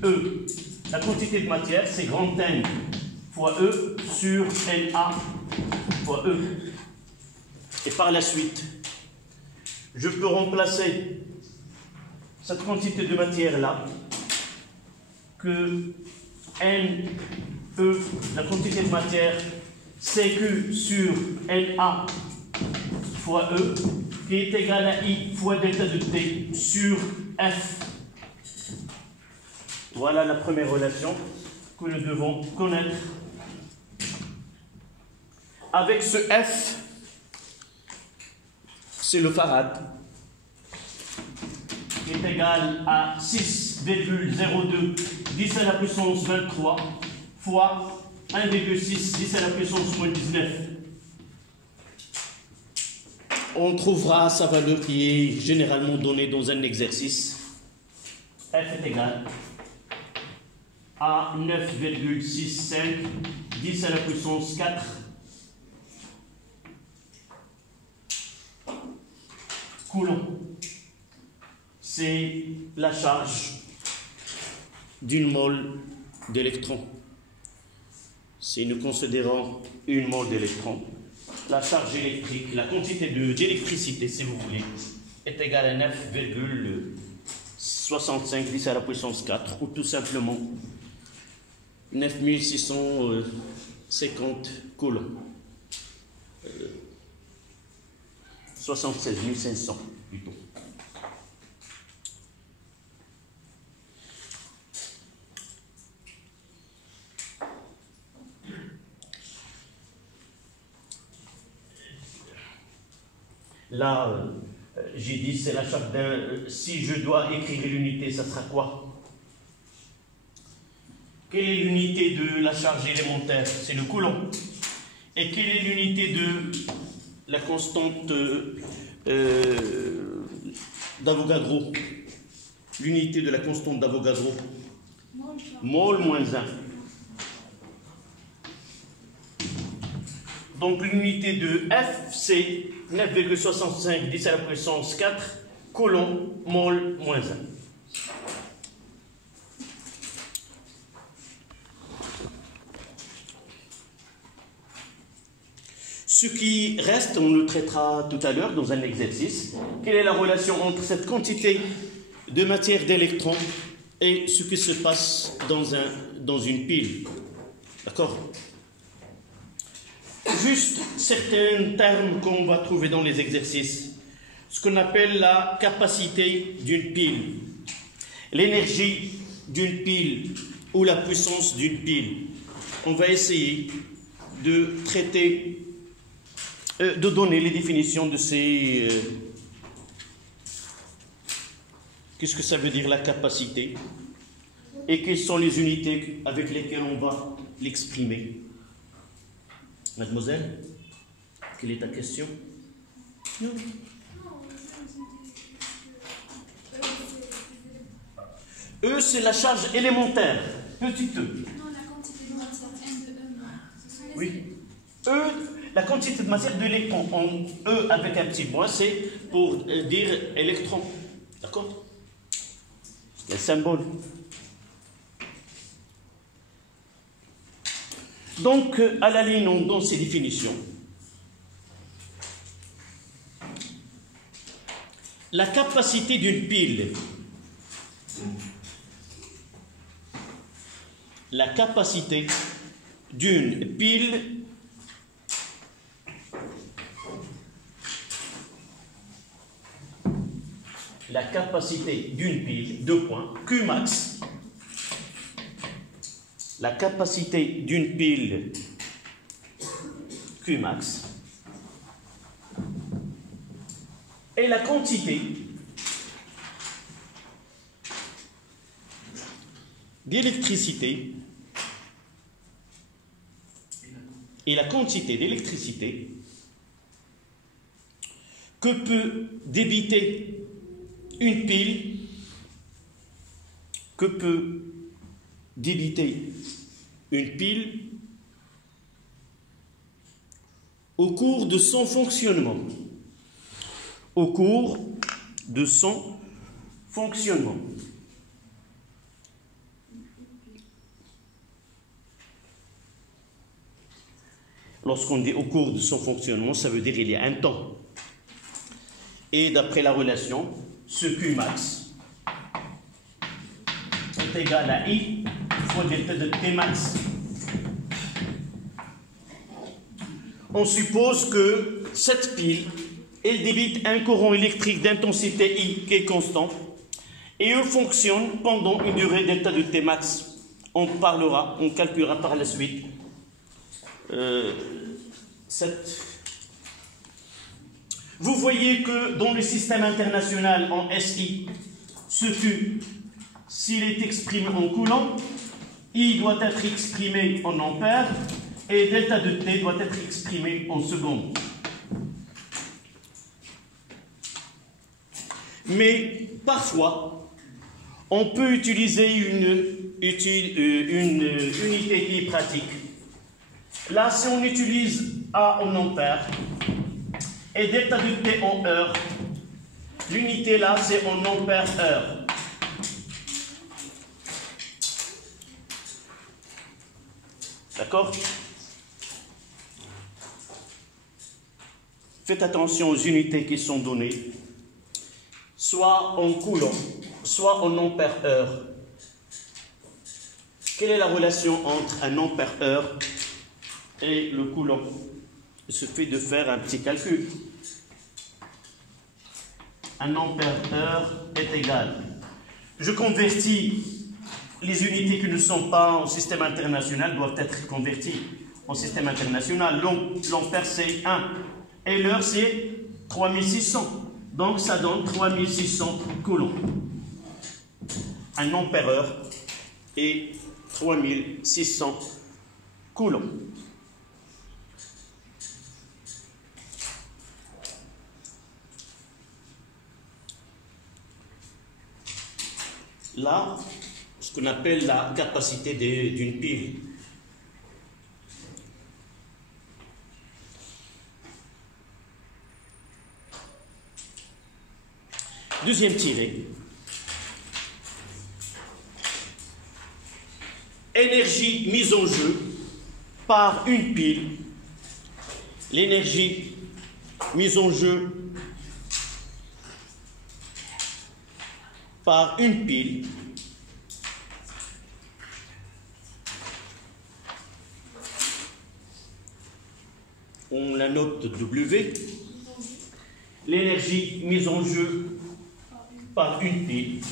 E, la quantité de matière, c'est grand N fois E sur Na fois E. Et par la suite, je peux remplacer cette quantité de matière-là, que N, E, la quantité de matière, CQ sur Na fois E, qui est égal à I fois delta de T sur F. Voilà la première relation que nous devons connaître. Avec ce F, c'est le farad, qui est égal à 6,02 10 à la puissance 23 fois 1,6 10 à la puissance moins 19. On trouvera sa valeur qui est généralement donnée dans un exercice. F est égal à 9,65 10 à la puissance 4 coulombs. C'est la charge d'une mole d'électrons. Si nous considérons une mole d'électrons, la charge électrique, la quantité d'électricité, si vous voulez, est égale à 9,65 10 à la puissance 4, ou tout simplement 9650 coulombs. 76 500 plutôt. Là, j'ai dit, c'est la charge d'un... Si je dois écrire l'unité, ça sera quoi? Quelle est l'unité de la charge élémentaire? C'est le coulomb. Et quelle est l'unité de la constante d'Avogadro? L'unité de la constante d'Avogadro? Mol moins 1. Donc l'unité de F, c'est 9,65 10 à la puissance 4 coulomb mol moins 1. Ce qui reste, on le traitera tout à l'heure dans un exercice. Quelle est la relation entre cette quantité de matière d'électrons et ce qui se passe dans une pile? D'accord? Juste certains termes qu'on va trouver dans les exercices. Ce qu'on appelle la capacité d'une pile, l'énergie d'une pile ou la puissance d'une pile. On va essayer de traiter, de donner les définitions de ces... qu'est-ce que ça veut dire la capacité? Et quelles sont les unités avec lesquelles on va l'exprimer? Mademoiselle, quelle est ta question? Non. E, c'est la charge élémentaire, petite e. Non, la quantité de matière N de E. Oui. E, la quantité de matière d'électrons. En E avec un petit point, c'est pour dire électron. D'accord? Les symboles. Donc, à la ligne, on donne ces définitions. La capacité d'une pile. La capacité d'une pile la capacité d'une pile, 2 points, Q max. La capacité d'une pile Q max et la quantité d'électricité et la quantité d'électricité que peut débiter une pile, que peut débiter une pile au cours de son fonctionnement. Au cours de son fonctionnement. Lorsqu'on dit au cours de son fonctionnement, ça veut dire il y a un temps. Et d'après la relation, ce Q max est égal à I fois delta de T max. On suppose que cette pile, elle débite un courant électrique d'intensité I qui est constant et elle fonctionne pendant une durée delta de T max. On calculera par la suite Vous voyez que dans le système international en SI, ce Q, s'il est exprimé en coulomb, I doit être exprimé en ampères et delta de T doit être exprimé en secondes. Mais parfois, on peut utiliser une unité qui est pratique. Là, si on utilise A en ampères et delta de T en heure, l'unité là, c'est en ampères-heure. D'accord? Faites attention aux unités qui sont données, soit en coulomb, soit en ampères-heure. Quelle est la relation entre un ampère-heure et le coulomb? Il suffit de faire un petit calcul. Un ampère-heure est égal. Je convertis les unités qui ne sont pas en système international, doivent être converties en système international. L'ampère c'est 1 et l'heure c'est 3600. Donc ça donne 3600 coulombs. Un ampère-heure et 3600 coulombs. Là, ce qu'on appelle la capacité d'une pile. Deuxième tiré. Énergie mise en jeu par une pile. L'énergie mise en jeu par une pile on la note W. L'énergie mise en jeu par une pile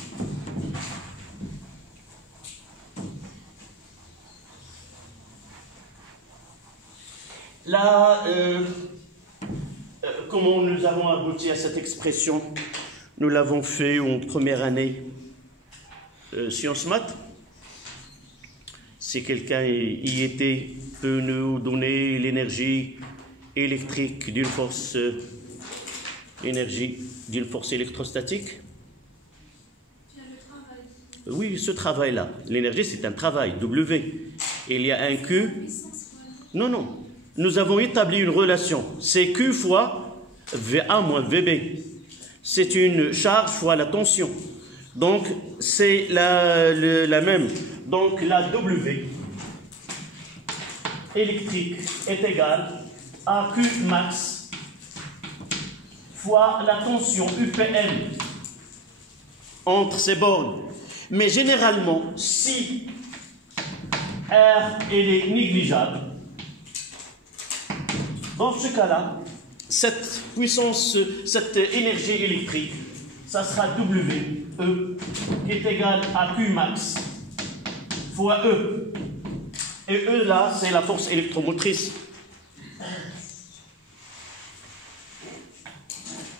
là, comment nous avons abouti à cette expression? Nous l'avons fait en première année sciences maths. Si quelqu'un y était, peut nous donner l'énergie électrique d'une force, l'énergie d'une force électrostatique? Oui, ce travail-là. L'énergie, c'est un travail, W. Il y a un Q. Non, non. Nous avons établi une relation. C'est Q fois VA moins VB. C'est une charge fois la tension. Donc, c'est la même. Donc, la W électrique est égale à Q max fois la tension UPM entre ces bornes. Mais généralement, si R est négligeable, dans ce cas-là, cette puissance, cette énergie électrique, ça sera W, E, qui est égal à Q max fois E. Et E, là, c'est la force électromotrice.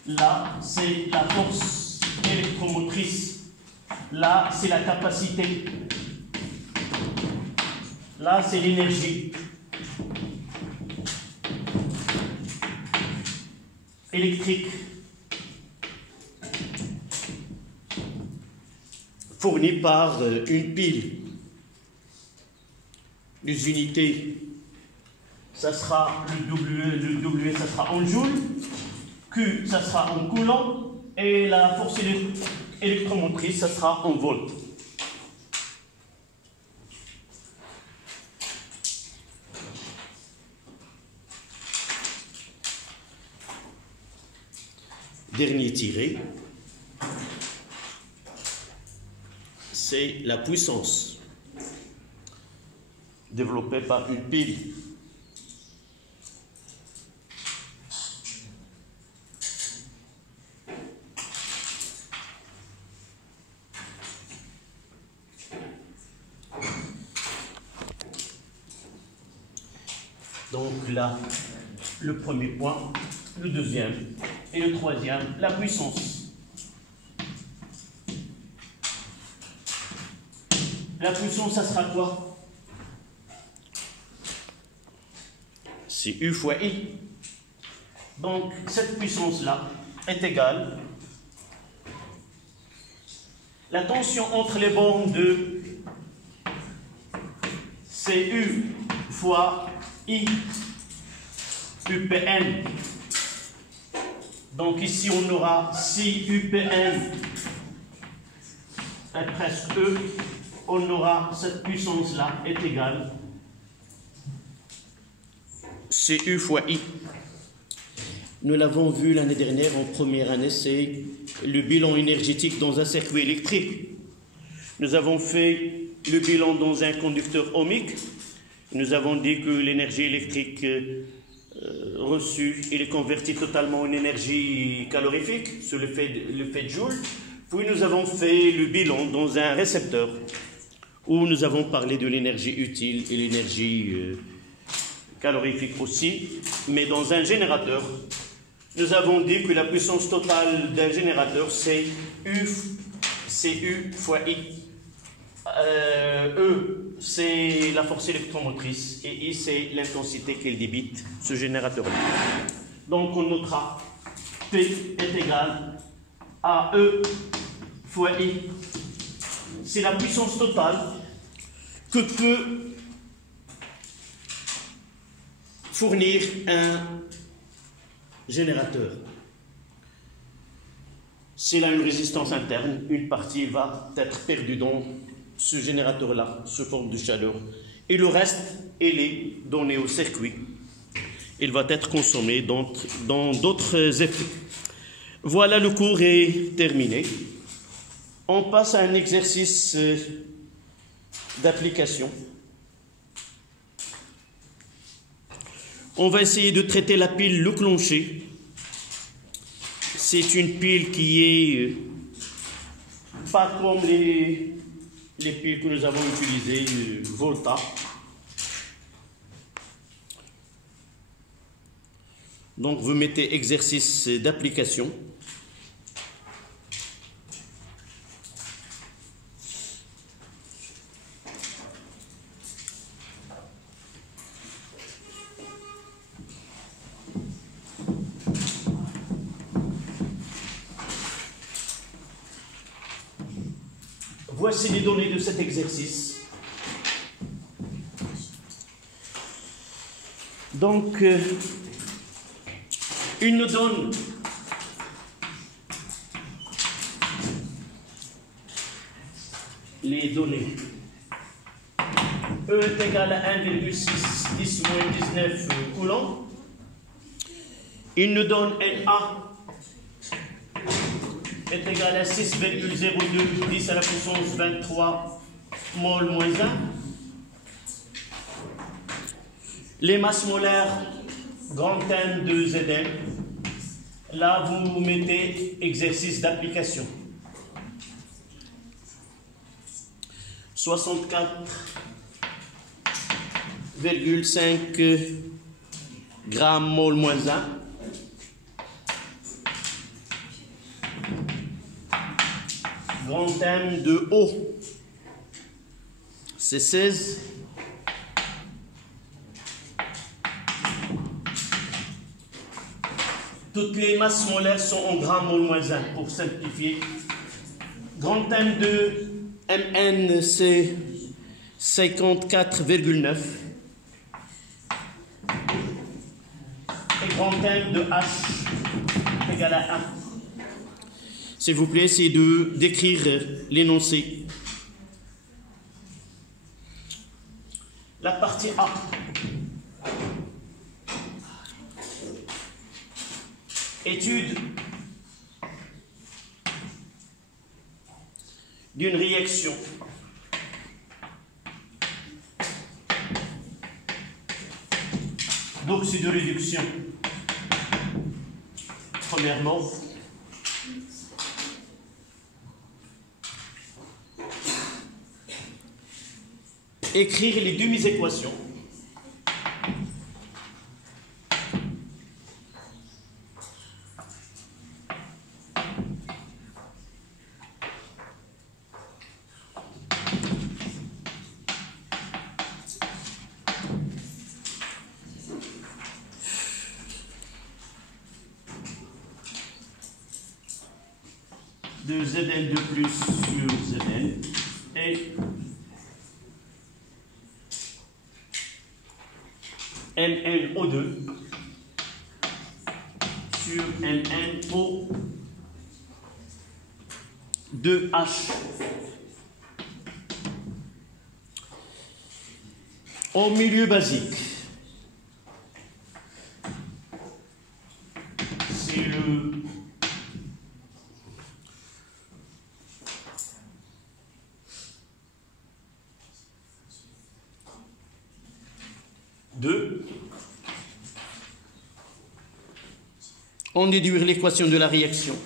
Là, c'est la force électromotrice. Là, c'est la capacité. Là, c'est l'énergie électrique fournie par une pile. Les unités, ça sera le W, ça sera en joules, Q, ça sera en coulomb, et la force électromotrice, ça sera en volts. Dernier tiré, c'est la puissance développée par une pile. Donc là, le premier point, le deuxième et le troisième, la puissance. La puissance, ça sera quoi? C'est U fois I. Donc, cette puissance-là est égale. La tension entre les bornes de c'est U fois I UPN. Donc ici on aura si UPN est presque E, on aura cette puissance-là est égale CU fois I. Nous l'avons vu l'année dernière en première année, c'est le bilan énergétique dans un circuit électrique. Nous avons fait le bilan dans un conducteur ohmique. Nous avons dit que l'énergie électrique reçue, il est converti totalement en énergie calorifique, sur le fait de Joule. Puis nous avons fait le bilan dans un récepteur où nous avons parlé de l'énergie utile et l'énergie calorifique aussi. Mais dans un générateur, nous avons dit que la puissance totale d'un générateur, c'est U fois I. E, c'est la force électromotrice, et I, c'est l'intensité qu'il débite, ce générateur-là. Donc, on notera P est égal à E fois I. C'est la puissance totale que peut fournir un générateur. S'il a une résistance interne, une partie va être perdue dans ce générateur-là, sous forme de chaleur. Et le reste, il est donné au circuit. Il va être consommé dans d'autres effets. Voilà, le cours est terminé. On passe à un exercice d'application. On va essayer de traiter la pile Le Clocher. C'est une pile qui est pas comme les piles que nous avons utilisées, Volta. Donc, vous mettez exercice d'application. Voici les données de cet exercice. Donc, il nous donne les données. E est égal à 1,610 moins 19 coulombs. Il nous donne NA est égal à 6,02 10 à la puissance 23 mol moins 1. Les masses molaires, grand M de Zn. Là, vous mettez exercice d'application. 64,5 grammes mol moins 1. Grand M de O, c'est 16. Toutes les masses molaires sont en grammes mol moins 1 pour simplifier. Grand M de Mn, c'est 54,9. Et grand M de H égale à 1. S'il vous plaît, essayez de décrire l'énoncé. La partie A. Étude d'une réaction d'oxydoréduction. Premièrement, écrire les demi-équations. De Zn de plus sur Zn et MnO2 sur MnO 2H. Au milieu basique, c'est le on déduire l'équation de la réaction.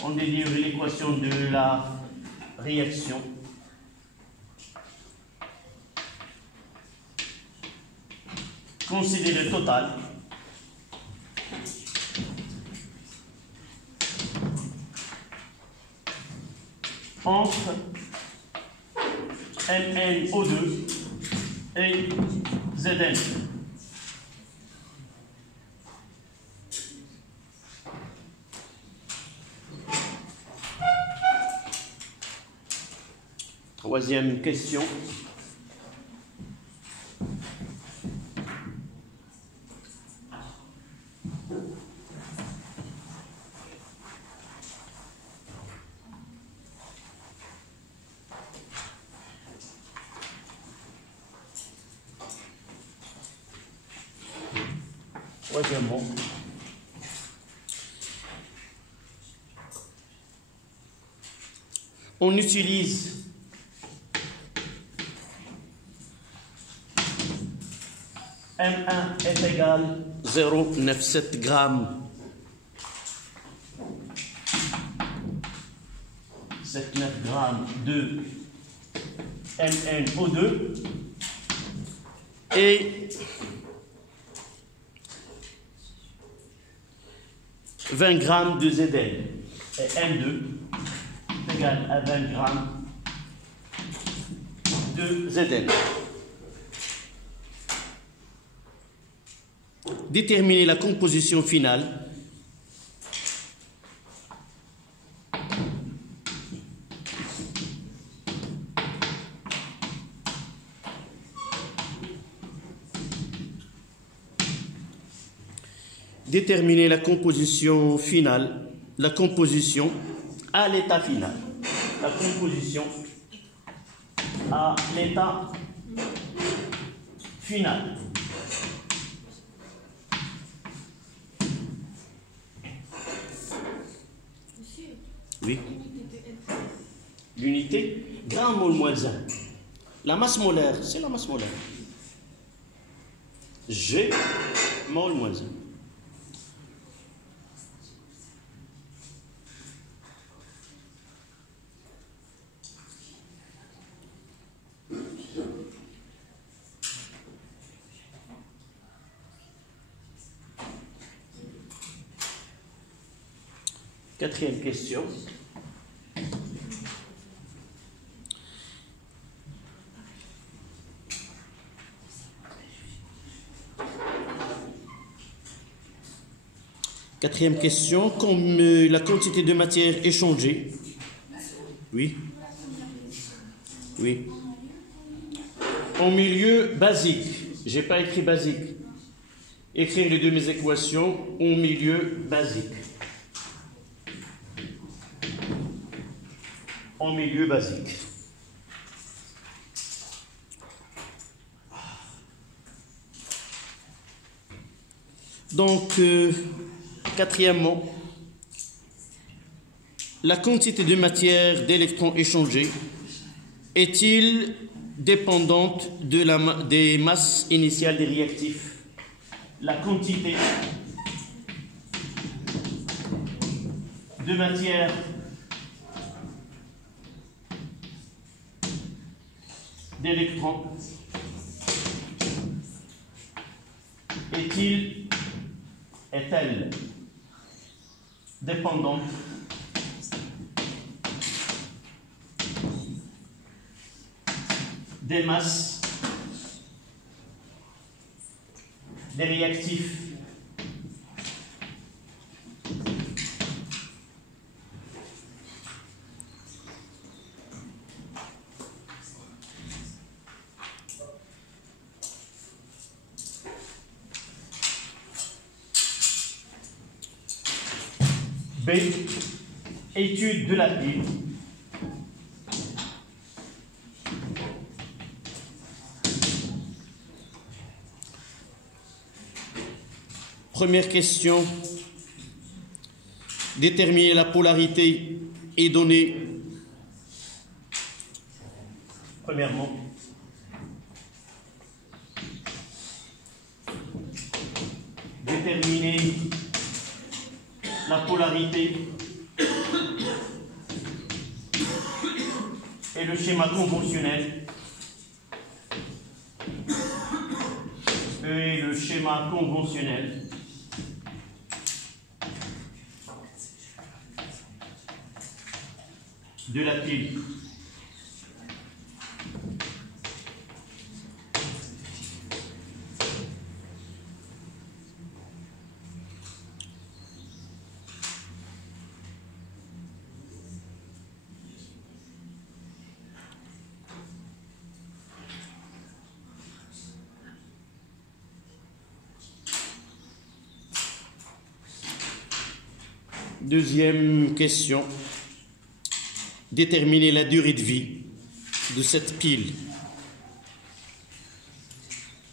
On déduire l'équation de la réaction. considérer le total entre MnO2 et Zn. Troisième question. Troisièmement, on utilise M1 est égal 0,97 grammes. 79 grammes de MnO2 et 20 grammes de Zn. Et M2 est égal à 20 grammes de Zn. Déterminer la composition finale déterminer la composition finale, la composition à l'état final, la composition à l'état final. Oui. L'unité, gramme mol moins 1. La masse molaire, c'est la masse molaire. G mol moins 1. Quatrième question. Quatrième question, comme la quantité de matière est changée. Oui. Oui. En milieu basique. Je n'ai pas écrit basique. Écrire les deux mes équations en milieu basique. En milieu basique. Donc, quatrièmement, la quantité de matière d'électrons échangés est-il dépendante de des masses initiales des réactifs? La quantité de matière d'électrons est-elle dépendante des masses des réactifs? B. Étude de la pile. Première question. Déterminer la polarité et donner, premièrement, déterminer la polarité et le schéma conventionnel fait le schéma conventionnel de la pile. Deuxième question. Déterminer la durée de vie de cette pile.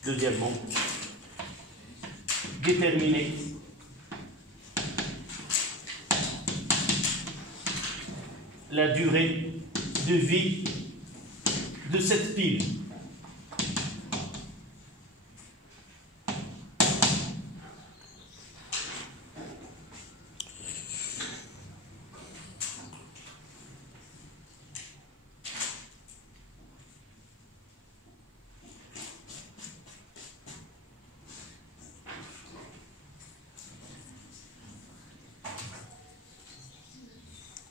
Deuxièmement, déterminer la durée de vie de cette pile.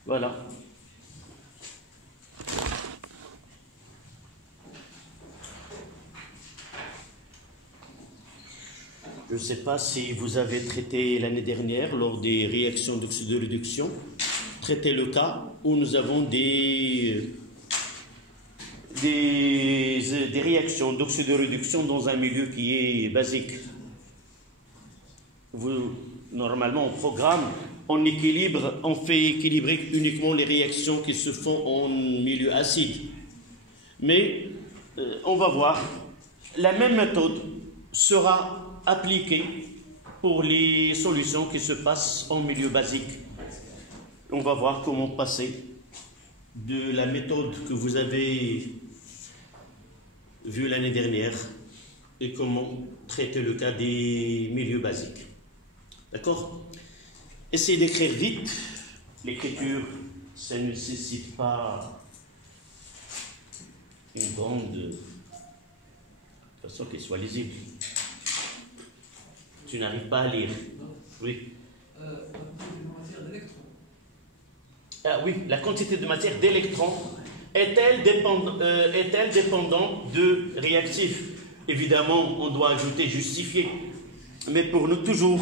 Voilà. Je ne sais pas si vous avez traité l'année dernière, lors des réactions d'oxydoréduction, traité le cas où nous avons des réactions d'oxydoréduction dans un milieu qui est basique. Normalement, au programme, on fait équilibrer uniquement les réactions qui se font en milieu acide. Mais on va voir, la même méthode sera appliquée pour les solutions qui se passent en milieu basique. On va voir comment passer de la méthode que vous avez vue l'année dernière et comment traiter le cas des milieux basiques. D'accord ? Essayez d'écrire vite. L'écriture, ça ne nécessite pas une grande façon qu'elle soit lisible. Tu n'arrives pas à lire. Oui. La quantité de matière d'électrons est-elle dépendante de réactifs? Évidemment, on doit ajouter justifier. Mais pour nous, toujours,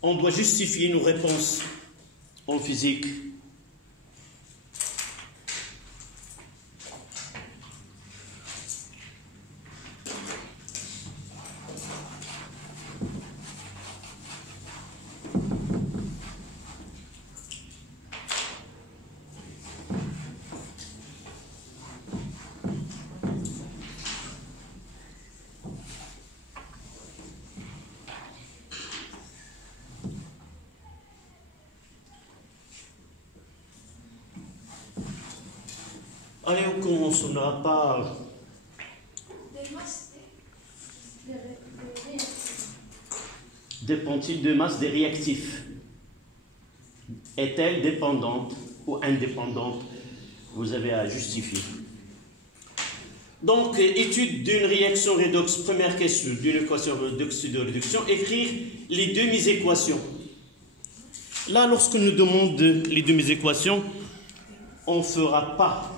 on doit justifier nos réponses en physique. Allez, on commence, on n'aura pas... Dépend-il de masse des réactifs? Est-elle dépendante ou indépendante? Vous avez à justifier. Donc, étude d'une réaction redox, première question, d'une équation d'oxydoréduction, écrire les demi-équations. Là, lorsque nous demandons les demi-équations, on ne fera pas.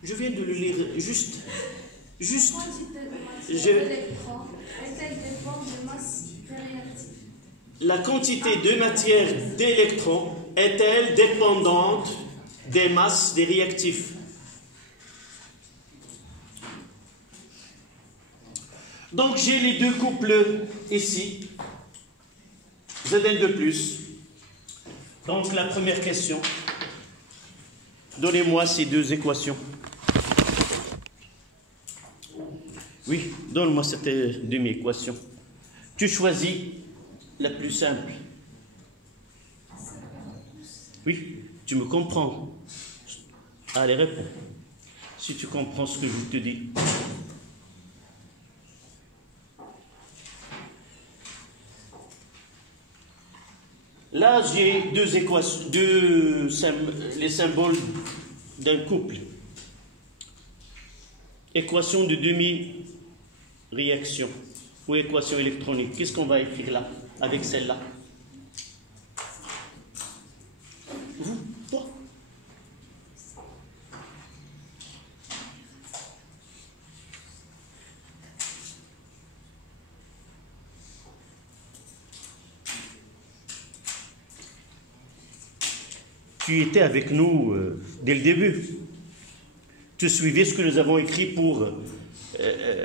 Je viens de le lire, juste. La quantité de matière d'électrons est-elle dépendante des masses des réactifs? Donc j'ai les deux couples ici, Zn de plus. Donc la première question, donnez-moi ces deux équations. Oui, donne-moi cette demi-équation. Tu choisis la plus simple. Oui, tu me comprends. Allez, réponds. Si tu comprends ce que je te dis. Là, j'ai deux équations, les symboles d'un couple. Équation de demi-réaction ou équation électronique. Qu'est-ce qu'on va écrire là, avec celle-là? Vous, toi. Tu étais avec nous dès le début. Tu suivais ce que nous avons écrit pour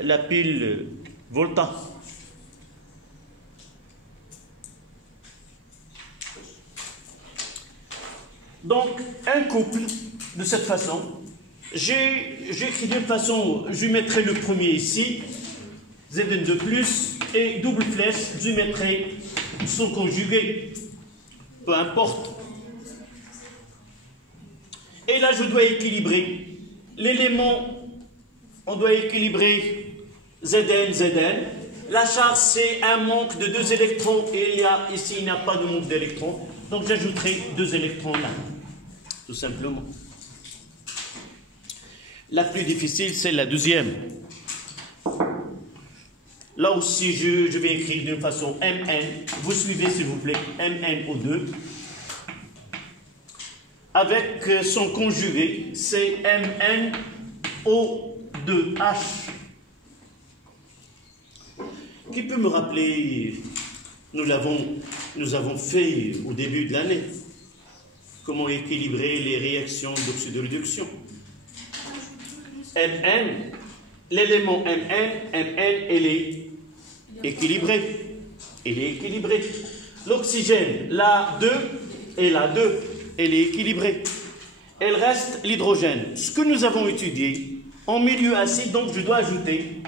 la pile Volta. Donc, un couple, de cette façon, j'ai écrit d'une façon, je mettrai le premier ici, Zn2 plus, et double flèche, je mettrai son conjugué, peu importe. Et là, je dois équilibrer l'élément, on doit équilibrer Zn, Zn. La charge, c'est un manque de 2 électrons, et ici, il n'y a pas de manque d'électrons. Donc, j'ajouterai 2 électrons là, tout simplement. La plus difficile, c'est la deuxième. Là aussi, je vais écrire d'une façon Mn. Vous suivez, s'il vous plaît, MnO2. Avec son conjugué, c'est MnO2H. Qui peut me rappeler, nous avons fait au début de l'année, comment équilibrer les réactions d'oxydoréduction. Mn, l'élément Mn, elle est équilibrée. Elle est équilibrée. L'oxygène, la 2 et la 2, elle est équilibrée. Elle reste l'hydrogène. Ce que nous avons étudié en milieu acide, donc je dois ajouter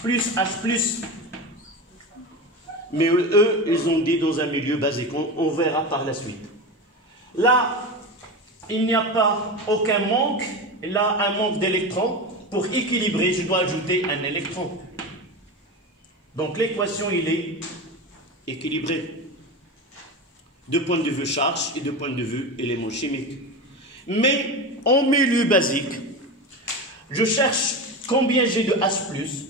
plus H+. Mais eux, ils ont dit dans un milieu basique. On verra par la suite. Là, il n'y a pas aucun manque. Là, un manque d'électrons. Pour équilibrer, je dois ajouter un électron. Donc l'équation, il est équilibrée. De point de vue charge et de point de vue élément chimique. Mais en milieu basique, je cherche combien j'ai de H+,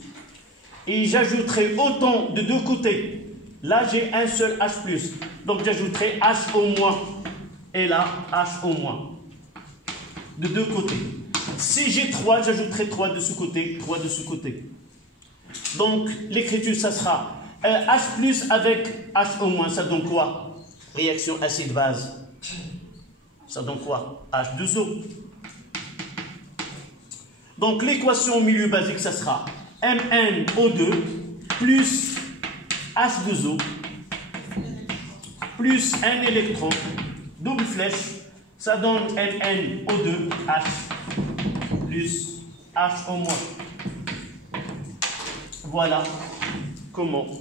et j'ajouterai autant de deux côtés. Là, j'ai un seul H+, donc j'ajouterai H au moins, et là, H au moins, de deux côtés. Si j'ai 3, j'ajouterai 3 de ce côté, 3 de ce côté. Donc, l'écriture, ça sera H+ avec H au moins, ça donne quoi? Réaction acide-base. Ça donne quoi? H2O. Donc, l'équation au milieu basique, ça sera MnO2 plus H2O plus un électron, double flèche, ça donne MnO2H plus H au moins. Voilà comment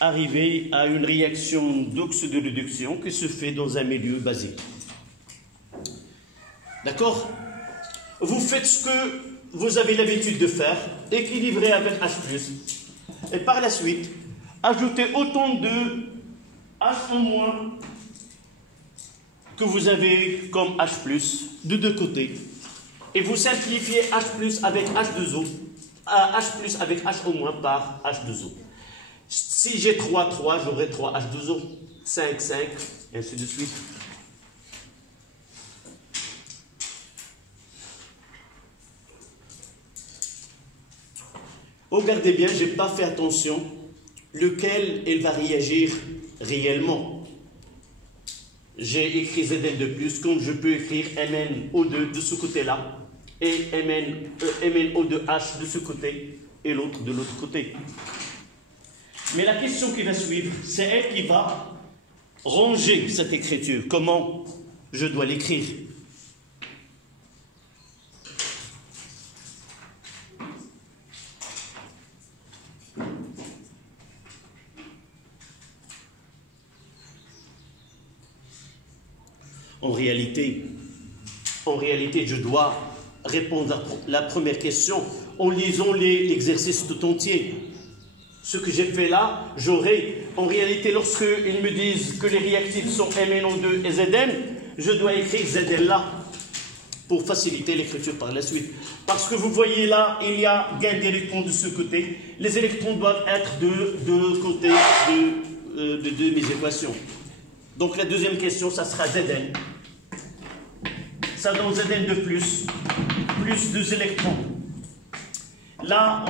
arriver à une réaction d'oxydoréduction qui se fait dans un milieu basique. D'accord? Vous faites ce que vous avez l'habitude de faire, équilibrer avec H+, et par la suite, ajoutez autant de H en moins que vous avez comme H+, de deux côtés, et vous simplifiez H+ avec H2O, H+ avec H au moins par H2O. Si j'ai 3, 3, j'aurai 3 H2O, 5, 5, et ainsi de suite. Regardez bien, je n'ai pas fait attention lequel elle va réagir réellement. J'ai écrit Zn2+, comme je peux écrire MnO2 de ce côté-là, et MnO2H de ce côté, et l'autre de l'autre côté. Mais la question qui va suivre, c'est elle qui va ranger cette écriture. Comment je dois l'écrire? En réalité, je dois répondre à la première question en lisant l'exercice tout entier. Ce que j'ai fait là, j'aurai, en réalité, lorsqu'ils me disent que les réactifs sont MnO2 et Zn, je dois écrire Zn là, pour faciliter l'écriture par la suite. Parce que vous voyez là, il y a gain d'électrons de ce côté. Les électrons doivent être de deux côtés de mes équations. Donc la deuxième question, ça sera Zn. Ça donne Zn de plus 2 électrons. Là,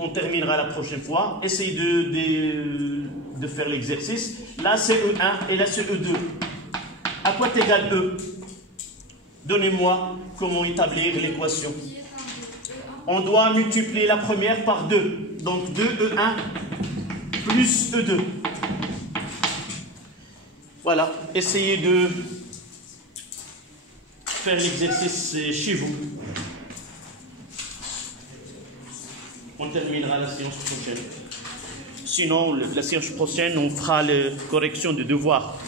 on terminera la prochaine fois. Essayez de faire l'exercice. Là, c'est E1 et là, c'est E2. À quoi t'égale E? Donnez-moi comment établir l'équation. On doit multiplier la première par 2. Donc 2E1 plus E2. Voilà. Essayez de faire l'exercice chez vous. On terminera la séance prochaine. Sinon, la séance prochaine, on fera la correction de devoirs.